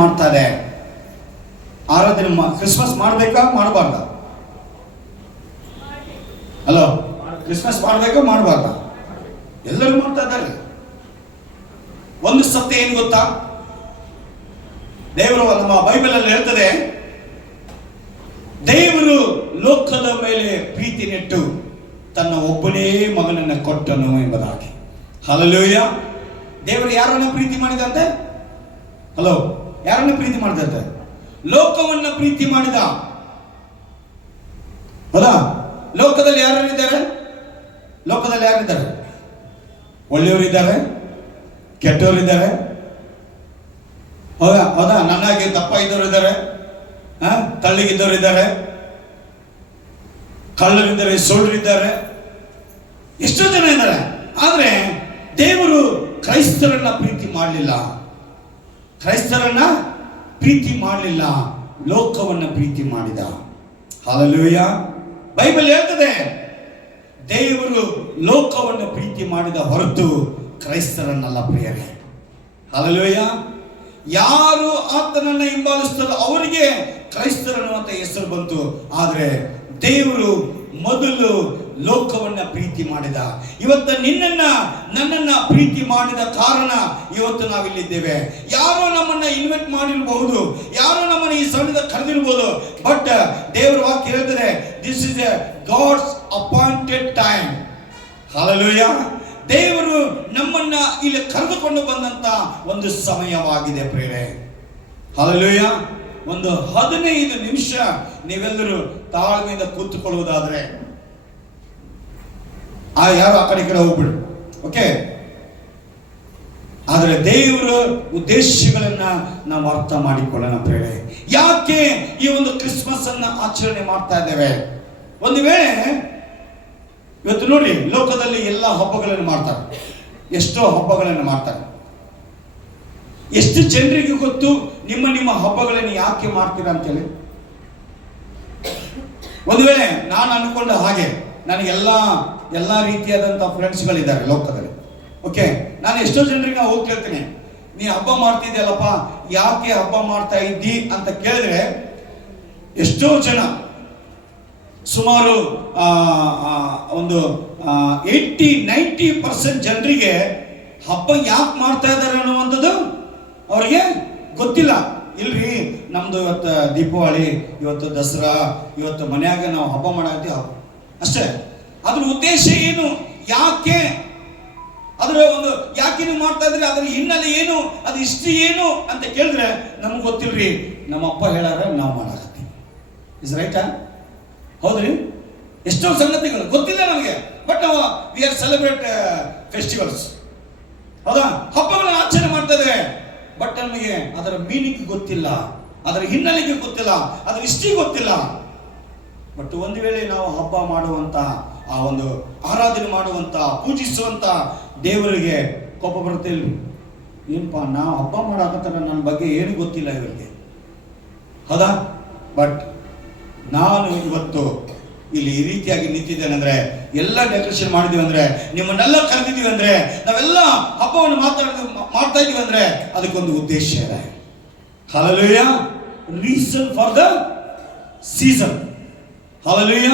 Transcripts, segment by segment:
ಮಾಡ್ತಾರೆ. ಆರಾಧನೆ ಕ್ರಿಸ್ಮಸ್ ಮಾಡಬೇಕಾ ಮಾಡಬಾರ್ದ? ಹಲೋ, ಕ್ರಿಸ್ಮಸ್ ಮಾಡಬೇಕಾ ಮಾಡಬಾರ್ದ? ಎಲ್ಲರೂ ಮಾಡ್ತಾ ಇದ್ದಾರೆ. ಒಂದು ಸತ್ಯ ಏನು ಗೊತ್ತಾ? ದೇವರು ನಮ್ಮ ಬೈಬಲ್ ಅಲ್ಲಿ ಹೇಳ್ತದೆ, ದೇವರು ಲೋಕದ ಮೇಲೆ ಪ್ರೀತಿ ನೆಟ್ಟು ತನ್ನ ಒಬ್ಬನೇ ಮಗನನ್ನು ಕೊಟ್ಟನು ಎಂಬುದಾಗಿ. ಹಲ್ಲೆಲೂಯ. ದೇವರು ಯಾರನ್ನ ಪ್ರೀತಿ ಮಾಡಿದಂತೆ? ಹಲೋ, ಯಾರನ್ನ ಪ್ರೀತಿ ಮಾಡಿದಂತೆ? ಲೋಕವನ್ನ ಪ್ರೀತಿ ಮಾಡಿದ. ಹೌದಾ? ಲೋಕದಲ್ಲಿ ಯಾರಿದ್ದಾರೆ? ಲೋಕದಲ್ಲಿ ಯಾರಿದ್ದಾರೆ? ಒಳ್ಳೆಯವರಿದ್ದಾರೆ, ಕೆಟ್ಟವರಿದ್ದಾರೆ. ಹೌದಾ? ಹೌದಾ? ನನ್ನಾಗೆ ದಪ್ಪ ಇದ್ದವರು ಇದ್ದಾರೆ, ತಳ್ಳಿಗಿದ್ದವರು ಇದ್ದಾರೆ, ಕಳ್ಳರಿದ್ದಾರೆ, ಸೋಳರಿದ್ದಾರೆ, ಎಷ್ಟೋ ಜನ ಇದ್ದಾರೆ. ಆದ್ರೆ ದೇವರು ಕ್ರೈಸ್ತರನ್ನ ಪ್ರೀತಿ ಮಾಡಲಿಲ್ಲ. ಕ್ರೈಸ್ತರನ್ನ ಪ್ರೀತಿ ಮಾಡಲಿಲ್ಲ, ಲೋಕವನ್ನ ಪ್ರೀತಿ ಮಾಡಿದ. ಹಲ್ಲೆಲೂಯ. ಬೈಬಲ್ ಹೇಳ್ತದೆ, ದೇವರು ಲೋಕವನ್ನು ಪ್ರೀತಿ ಮಾಡಿದ ಹೊರತು ಕ್ರೈಸ್ತರನ್ನಲ್ಲ ಪ್ರಿಯರೇ. ಹಲ್ಲೆಲೂಯ. ಯಾರು ಆತನನ್ನ ಹಿಂಬಾಲಿಸ್ತಾರೋ ಅವರಿಗೆ ಕ್ರೈಸ್ತರನ್ನುವಂತ ಹೆಸರು ಬಂತು. ಆದರೆ ದೇವರು ಮೊದಲು ಲೋಕವನ್ನ ಪ್ರೀತಿ ಮಾಡಿದ. ಇವತ್ತು ನಿನ್ನನ್ನ ನನ್ನನ್ನ ಪ್ರೀತಿ ಮಾಡಿದ ಕಾರಣ ಇವತ್ತು ನಾವಿಲ್ಲಿದ್ದೇವೆ. ಯಾರೋ ನಮ್ಮನ್ನ ಇನ್ವೈಟ್ ಮಾಡಿರಬಹುದು, ಯಾರೋ ನಮ್ಮನ್ನ ಈ ಸಮಯದ ಕರೆದಿರಬಹುದು, ಬಟ್ ದೇವರ ವಾಕ್ಯ ಹೇಳ್ತದೆ, this is a God's appointed time. Hallelujah. ದೇವರು ನಮ್ಮನ್ನ ಇಲ್ಲಿ ಕರೆದುಕೊಂಡು ಬಂದಂತ ಒಂದು ಸಮಯವಾಗಿದೆ ಪ್ರಿಯರೇ. ಹಲ್ಲೆಲೂಯ. ಒಂದು 15 ನಿಮಿಷ ನೀವೆಲ್ಲರೂ ತಾಳ್ಮೆಯಿಂದ ಕೂತುಕೊಳ್ಳುವುದಾದ್ರೆ, ಯಾರು ಆ ಕಡೆ ಈ ಕಡೆ ಹೋಗ್ಬಿಡು, ಓಕೆ? ಆದರೆ ದೇವರ ಉದ್ದೇಶಗಳನ್ನ ನಾವು ಅರ್ಥ ಮಾಡಿಕೊಳ್ಳೋಣ ಪ್ರಿಯರೇ. ಯಾಕೆ ಈ ಒಂದು ಕ್ರಿಸ್ಮಸ್ ಅನ್ನ ಆಚರಣೆ ಮಾಡ್ತಾ ಇದ್ದೇವೆ? ಒಂದು ವೇಳೆ ಇವತ್ತು ನೋಡಿ, ಲೋಕದಲ್ಲಿ ಎಲ್ಲ ಹಬ್ಬಗಳನ್ನು ಮಾಡ್ತಾರೆ, ಎಷ್ಟೋ ಹಬ್ಬಗಳನ್ನು ಮಾಡ್ತಾರೆ. ಎಷ್ಟು ಜನರಿಗೆ ಗೊತ್ತು ನಿಮ್ಮ ನಿಮ್ಮ ಹಬ್ಬಗಳನ್ನು ಯಾಕೆ ಮಾಡ್ತೀರಾ ಅಂತೇಳಿ? ಒಂದು ವೇಳೆ ನಾನು ಅನ್ಕೊಂಡ ಹಾಗೆ, ನನಗೆ ಎಲ್ಲ ರೀತಿಯಾದಂಥ ಫ್ರೆಂಡ್ಸ್ಗಳಿದ್ದಾರೆ ಲೋಕದಲ್ಲಿ, ಓಕೆ? ನಾನು ಎಷ್ಟೋ ಜನರಿಗೆ ಹೋಗಿ ಕೇಳ್ತೀನಿ, ನೀ ಹಬ್ಬ ಮಾಡ್ತಿದ್ಯಲ್ಲಪ್ಪ, ಯಾಕೆ ಹಬ್ಬ ಮಾಡ್ತಾ ಇದ್ದಿ ಅಂತ ಕೇಳಿದ್ರೆ, ಎಷ್ಟೋ ಜನ ಸುಮಾರು ಒಂದು 80-90% ಜನರಿಗೆ ಹಬ್ಬ ಯಾಕೆ ಮಾಡ್ತಾ ಇದ್ದಾರೆ ಅನ್ನುವಂಥದ್ದು ಅವ್ರಿಗೆ ಗೊತ್ತಿಲ್ಲ. ಇಲ್ರಿ, ನಮ್ದು ಇವತ್ತು ದೀಪಾವಳಿ, ಇವತ್ತು ದಸರಾ, ಇವತ್ತು ಮನ್ಯಾಗ ನಾವು ಹಬ್ಬ ಮಾಡತ್ತೀವಿ ಅಷ್ಟೇ. ಅದ್ರ ಉದ್ದೇಶ ಏನು, ಯಾಕೆ, ಅದರ ಒಂದು ಯಾಕೆ ನೀವು ಮಾಡ್ತಾ ಇದ್ರಿ, ಅದ್ರ ಹಿನ್ನೆಲೆ ಏನು, ಅದು ಹಿಸ್ಟ್ರಿ ಏನು ಅಂತ ಕೇಳಿದ್ರೆ ನಮ್ಗೆ ಗೊತ್ತಿಲ್ರಿ, ನಮ್ಮ ಅಪ್ಪ ಹೇಳಾರ ನಾವು ಮಾಡಾಕತ್ತೀವಿ. ಇಸ್ ರೈಟಾ? ಹೌದ್ರಿ? ಎಷ್ಟೋ ಸಂಗತಿಗಳು ಗೊತ್ತಿಲ್ಲ ನಮಗೆ, but we are celebrate festivals. ಹೌದಾ? ಹಬ್ಬಗಳನ್ನ ಆಚರಣೆ ಮಾಡ್ತಾ ಇದ್ದೇವೆ, ಬಟ್ ನಮಗೆ ಅದರ ಮೀನಿಂಗ್ ಗೊತ್ತಿಲ್ಲ, ಅದರ ಹಿನ್ನೆಲೆಗೆ ಗೊತ್ತಿಲ್ಲ, ಅದರ ಹಿಸ್ಟ್ರಿ ಗೊತ್ತಿಲ್ಲ. ಬಟ್ ಒಂದು ವೇಳೆ ನಾವು ಹಬ್ಬ ಮಾಡುವಂತ, ಆ ಒಂದು ಆರಾಧನೆ ಮಾಡುವಂತ, ಪೂಜಿಸುವಂತ ದೇವರಿಗೆ ಕೋಪ ಬರುತ್ತೆ ಇಲ್ರಿ? ಏನಪ್ಪ, ನಾವು ಹಬ್ಬ ಮಾಡಾಕತ್ತಾರ, ನನ್ನ ಬಗ್ಗೆ ಏನು ಗೊತ್ತಿಲ್ಲ ಇವರಿಗೆ, ಹೌದಾ? ಬಟ್ ನಾನು ಇವತ್ತು ಇಲ್ಲಿ ಈ ರೀತಿಯಾಗಿ ನಿಂತಿದ್ದೇನೆ ಅಂದ್ರೆ, ಎಲ್ಲ ಡೆಕೋರೇಷನ್ ಮಾಡಿದೀವಿ ಅಂದ್ರೆ, ನಿಮ್ಮನ್ನೆಲ್ಲ ಕರೆದಿದ್ದೀವಿ ಅಂದ್ರೆ, ನಾವೆಲ್ಲ ಹಬ್ಬವನ್ನು ಮಾಡ್ತಾ ಇದೀವಿ ಅಂದ್ರೆ ಅದಕ್ಕೊಂದು ಉದ್ದೇಶ ಇದೆ. Hallelujah. Reason for the season. Hallelujah.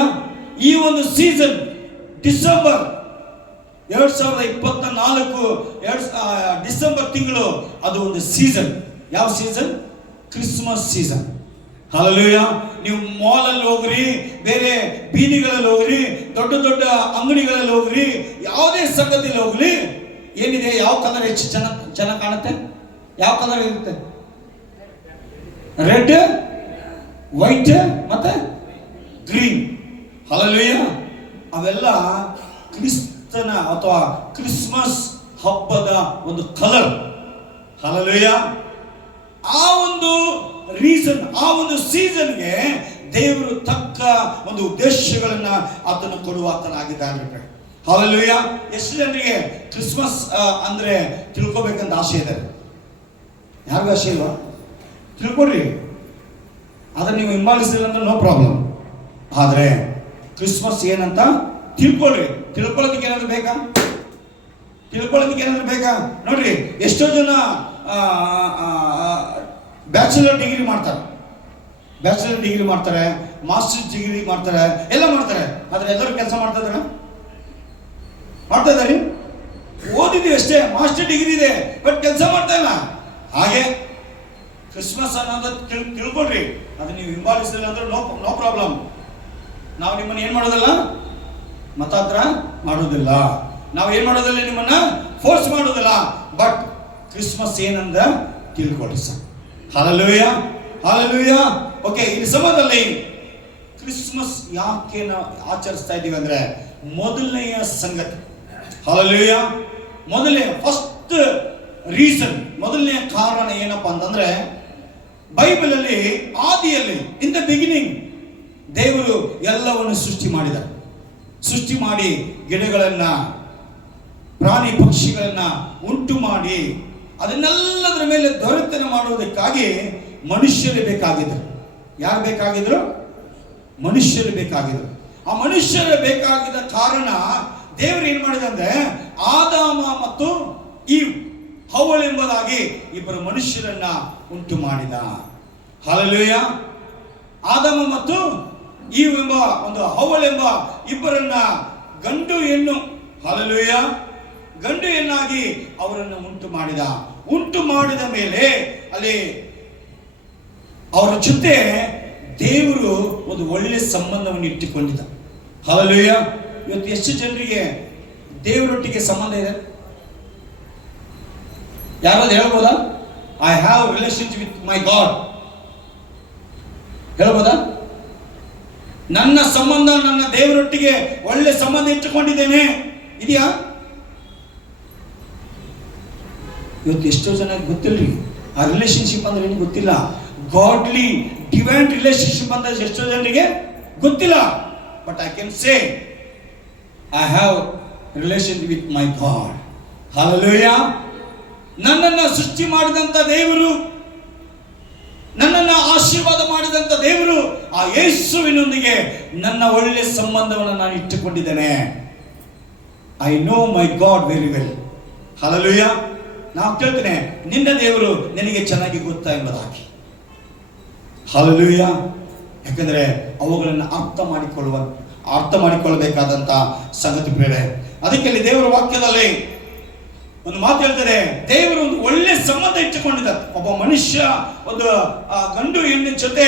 ಈ ಒಂದು ಸೀಸನ್ ಡಿಸೆಂಬರ್ 2024 ಡಿಸೆಂಬರ್ ತಿಂಗಳು, ಅದು ಒಂದು ಸೀಸನ್. ಯಾವ ಸೀಸನ್? Christmas season. ಹಲ್ಲೆಲೂಯ. ನೀವು ಮಾಲಲ್ಲಿ ಹೋಗ್ರಿ, ಬೇರೆ ಬೀದಿಗಳಲ್ಲಿ ಹೋಗ್ರಿ, ದೊಡ್ಡ ದೊಡ್ಡ ಅಂಗಡಿಗಳಲ್ಲಿ ಹೋಗ್ರಿ, ಯಾವುದೇ ಸಂಗತಿಯಲ್ಲಿ ಹೋಗ್ಲಿ, ಏನಿದೆ, ಯಾವ ಕಲರ್ ಹೆಚ್ಚು ಚೆನ್ನಾಗಿ ಕಾಣುತ್ತೆ? ಯಾವ ಕಲರ್ ಇರುತ್ತೆ? ರೆಡ್, ವೈಟ್ ಮತ್ತೆ ಗ್ರೀನ್. ಹಲ್ಲೆಲೂಯ. ಅವೆಲ್ಲ ಕ್ರಿಸ್ತನ ಅಥವಾ ಕ್ರಿಸ್ಮಸ್ ಹಬ್ಬದ ಒಂದು ಕಲರ್. ಹಲ್ಲೆಲೂಯ. ಆ ಒಂದು ರೀಸನ್, ಆ ಒಂದು ಸೀಸನ್ಗೆ ದೇವರು ತಕ್ಕ ಒಂದು ಉದ್ದೇಶಗಳನ್ನ ಆತನು ಕೊಡುವಾತನಾಗಿದ್ದಾನೆ. ಹಲ್ಲೆಲೂಯ. ಎಷ್ಟು ಜನರಿಗೆ ಕ್ರಿಸ್ಮಸ್ ಅಂದ್ರೆ ತಿಳ್ಕೊಬೇಕಂತ ಆಸೆ ಇದೆ? ಯಾರಿಗೂ ಆಸೆ ಇಲ್ವಾ? ತಿಳ್ಕೊಡ್ರಿ, ಅದನ್ನ ನೀವು ಹಿಂಬಾಲಿಸಿಲ್ಲ ಅಂದ್ರೆ ನೋ ಪ್ರಾಬ್ಲಮ್. ಆದರೆ ಕ್ರಿಸ್ಮಸ್ ಏನಂತ ತಿಳ್ಕೊಳ್ರಿ. ತಿಳ್ಕೊಳ್ಳೋದಕ್ಕೆ ಏನಾದ್ರು ಬೇಕಾ? ತಿಳ್ಕೊಳ್ಳೋದಕ್ಕೆ ಏನಾದ್ರು ಬೇಕಾ? ನೋಡ್ರಿ, ಎಷ್ಟೋ ಜನ ಬ್ಯಾಚುಲರ್ ಡಿಗ್ರಿ ಮಾಡ್ತಾರೆ, ಬ್ಯಾಚುಲರ್ ಡಿಗ್ರಿ ಮಾಡ್ತಾರೆ, ಮಾಸ್ಟರ್ಸ್ ಡಿಗ್ರಿ ಮಾಡ್ತಾರೆ, ಎಲ್ಲ ಮಾಡ್ತಾರೆ. ಆದ್ರೆ ಎಲ್ಲರೂ ಕೆಲಸ ಮಾಡ್ತಾ ಇದಾರೆ? ಮಾಡ್ತಾ ಇದ್ದಾರೆ. ಓದಿದೀವಿ ಅಷ್ಟೇ, ಮಾಸ್ಟರ್ ಡಿಗ್ರಿ ಇದೆ, ಬಟ್ ಕೆಲಸ ಮಾಡ್ತಾ ಇಲ್ಲ. ಹಾಗೆ ಕ್ರಿಸ್ಮಸ್ ಅನ್ನೋದು ತಿಳ್ಕೊಳ್ರಿ. ಅದು ನೀವು ಹಿಂಬಾಲಿಸಿದ್ರೆ ಅಂದ್ರೆ ನೋ ಪ್ರಾಬ್ಲಮ್. ನಾವು ನಿಮ್ಮನ್ನ ಏನ್ ಮಾಡೋದಿಲ್ಲ, ಮತಾಂತರ ಮಾಡೋದಿಲ್ಲ. ನಾವು ಏನ್ ಮಾಡೋದಿಲ್ಲ, ನಿಮ್ಮನ್ನ ಫೋರ್ಸ್ ಮಾಡೋದಿಲ್ಲ. ಬಟ್ ಕ್ರಿಸ್ಮಸ್ ಏನಂದ ತಿಳ್ಕೊಳ್ಳಿ ಸರ್. Hallelujah, hallelujah. ಓಕೆ, ಈ ಸಮಯದಲ್ಲಿ ಕ್ರಿಸ್ಮಸ್ ಯಾಕೆ ನಾವು ಆಚರಿಸ್ತಾ ಇದ್ದೀವಿ ಅಂದ್ರೆ ಮೊದಲನೆಯ ಸಂಗತಿ, ಹಲ್ಲೆಲೂಯ, ಮೊದಲನೇ ಫಸ್ಟ್ ರೀಸನ್, ಮೊದಲನೆಯ ಕಾರಣ ಏನಪ್ಪಾ ಅಂತಂದ್ರೆ ಬೈಬಲ್ ಅಲ್ಲಿ ಆದಿಯಲ್ಲಿ ಇನ್ ದ ಬಿಗಿನಿಂಗ್ ದೇವರು ಎಲ್ಲವನ್ನು ಸೃಷ್ಟಿ ಮಾಡಿದ. ಸೃಷ್ಟಿ ಮಾಡಿ ಗಿಡಗಳನ್ನ, ಪ್ರಾಣಿ ಪಕ್ಷಿಗಳನ್ನ ಉಂಟು ಮಾಡಿ ಅದನ್ನೆಲ್ಲದರ ಮೇಲೆ ದೊರೆತನ ಮಾಡುವುದಕ್ಕಾಗಿ ಮನುಷ್ಯರೇ ಬೇಕಾಗಿದ್ರು. ಯಾರು ಬೇಕಾಗಿದ್ರು? ಮನುಷ್ಯರು ಬೇಕಾಗಿದ್ರು. ಆ ಮನುಷ್ಯರು ಬೇಕಾಗಿದ್ದ ಕಾರಣ ದೇವರು ಏನ್ ಮಾಡಿದ ಅಂದ್ರೆ ಆದಾಮ ಮತ್ತು ಈವ್, ಹವ್ವಳು ಎಂಬುದಾಗಿ ಇಬ್ಬರು ಮನುಷ್ಯರನ್ನ ಉಂಟು ಮಾಡಿದ. ಹಲ್ಲೆಲೂಯ. ಆದಾಮ ಮತ್ತು ಈವ್ ಎಂಬ ಒಂದು ಹವ್ವಳು ಎಂಬ ಇಬ್ಬರನ್ನ ಗಂಡು ಹೆಣ್ಣು, ಹಲ್ಲೆಲೂಯ, ಗಂಡು ಹೆಣ್ಣಾಗಿ ಅವರನ್ನು ಉಂಟು ಮಾಡಿದ. ಉಂಟು ಮಾಡಿದ ಮೇಲೆ ಅಲ್ಲಿ ಅವರ ಜೊತೆ ದೇವರು ಒಂದು ಒಳ್ಳೆ ಸಂಬಂಧವನ್ನು ಇಟ್ಟುಕೊಂಡಿದ್ದ. ಹಲ್ಲೆಲೂಯ. ಇವತ್ತು ಎಷ್ಟು ಜನರಿಗೆ ದೇವರೊಟ್ಟಿಗೆ ಸಂಬಂಧ ಇದೆ? ಯಾರಾದ್ರೂ ಹೇಳ್ಬೋದಾ? I have relationship with my god ಹೇಳ್ಬೋದಾ? ನನ್ನ ಸಂಬಂಧ ನನ್ನ ದೇವರೊಟ್ಟಿಗೆ ಒಳ್ಳೆ ಸಂಬಂಧ ಇಟ್ಟುಕೊಂಡಿದ್ದೇನೆ ಇದೆಯಾ? ಇವತ್ತು ಎಷ್ಟೋ ಜನ ಗೊತ್ತಿಲ್ರಿ ಆ ರಿಲೇಶನ್ಶಿಪ್ ಅಂದ್ರೆ ಏನು ಗೊತ್ತಿಲ್ಲ. ಗಾಡ್ಲಿ ಡಿವೈನ್ ರಿಲೇಶನ್ಶಿಪ್ ಅಂತ ಎಷ್ಟೋ ಜನರಿಗೆ ಗೊತ್ತಿಲ್ಲ. But I can say I have relation with my god. Hallelujah. ನನ್ನನ್ನು ಸೃಷ್ಟಿ ಮಾಡಿದಂತ ದೇವರು, ನನ್ನನ್ನು ಆಶೀರ್ವಾದ ಮಾಡಿದಂತ ದೇವರು, ಆ ಯೇಸುವಿನೊಂದಿಗೆ ನನ್ನ ಒಳ್ಳೆ ಸಂಬಂಧವನ್ನು ನಾನು ಇಟ್ಟುಕೊಂಡಿದ್ದೇನೆ. I know my god very well. Hallelujah. ನಾವು ಕೇಳ್ತೇನೆ, ನಿನ್ನ ದೇವರು ನಿನಗೆ ಚೆನ್ನಾಗಿ ಗೊತ್ತಾ ಎಂಬುದಾಗಿ. ಹಲ್ಲೆಲೂಯಾ. ಯಾಕಂದ್ರೆ ಅವುಗಳನ್ನು ಅರ್ಥ ಮಾಡಿಕೊಳ್ಳಬೇಕಾದಂತ ಸಂಗತಿ ಬೇರೆ. ಅದಕ್ಕೆ ದೇವರ ವಾಕ್ಯದಲ್ಲಿ ಒಂದು ಮಾತು ಹೇಳ್ತಾರೆ, ದೇವರು ಒಂದು ಒಳ್ಳೆ ಸಂಬಂಧ ಇಟ್ಟುಕೊಂಡಿದ್ದ. ಒಬ್ಬ ಮನುಷ್ಯ ಒಂದು ಗಂಡು ಹೆಣ್ಣಿನ ಜೊತೆ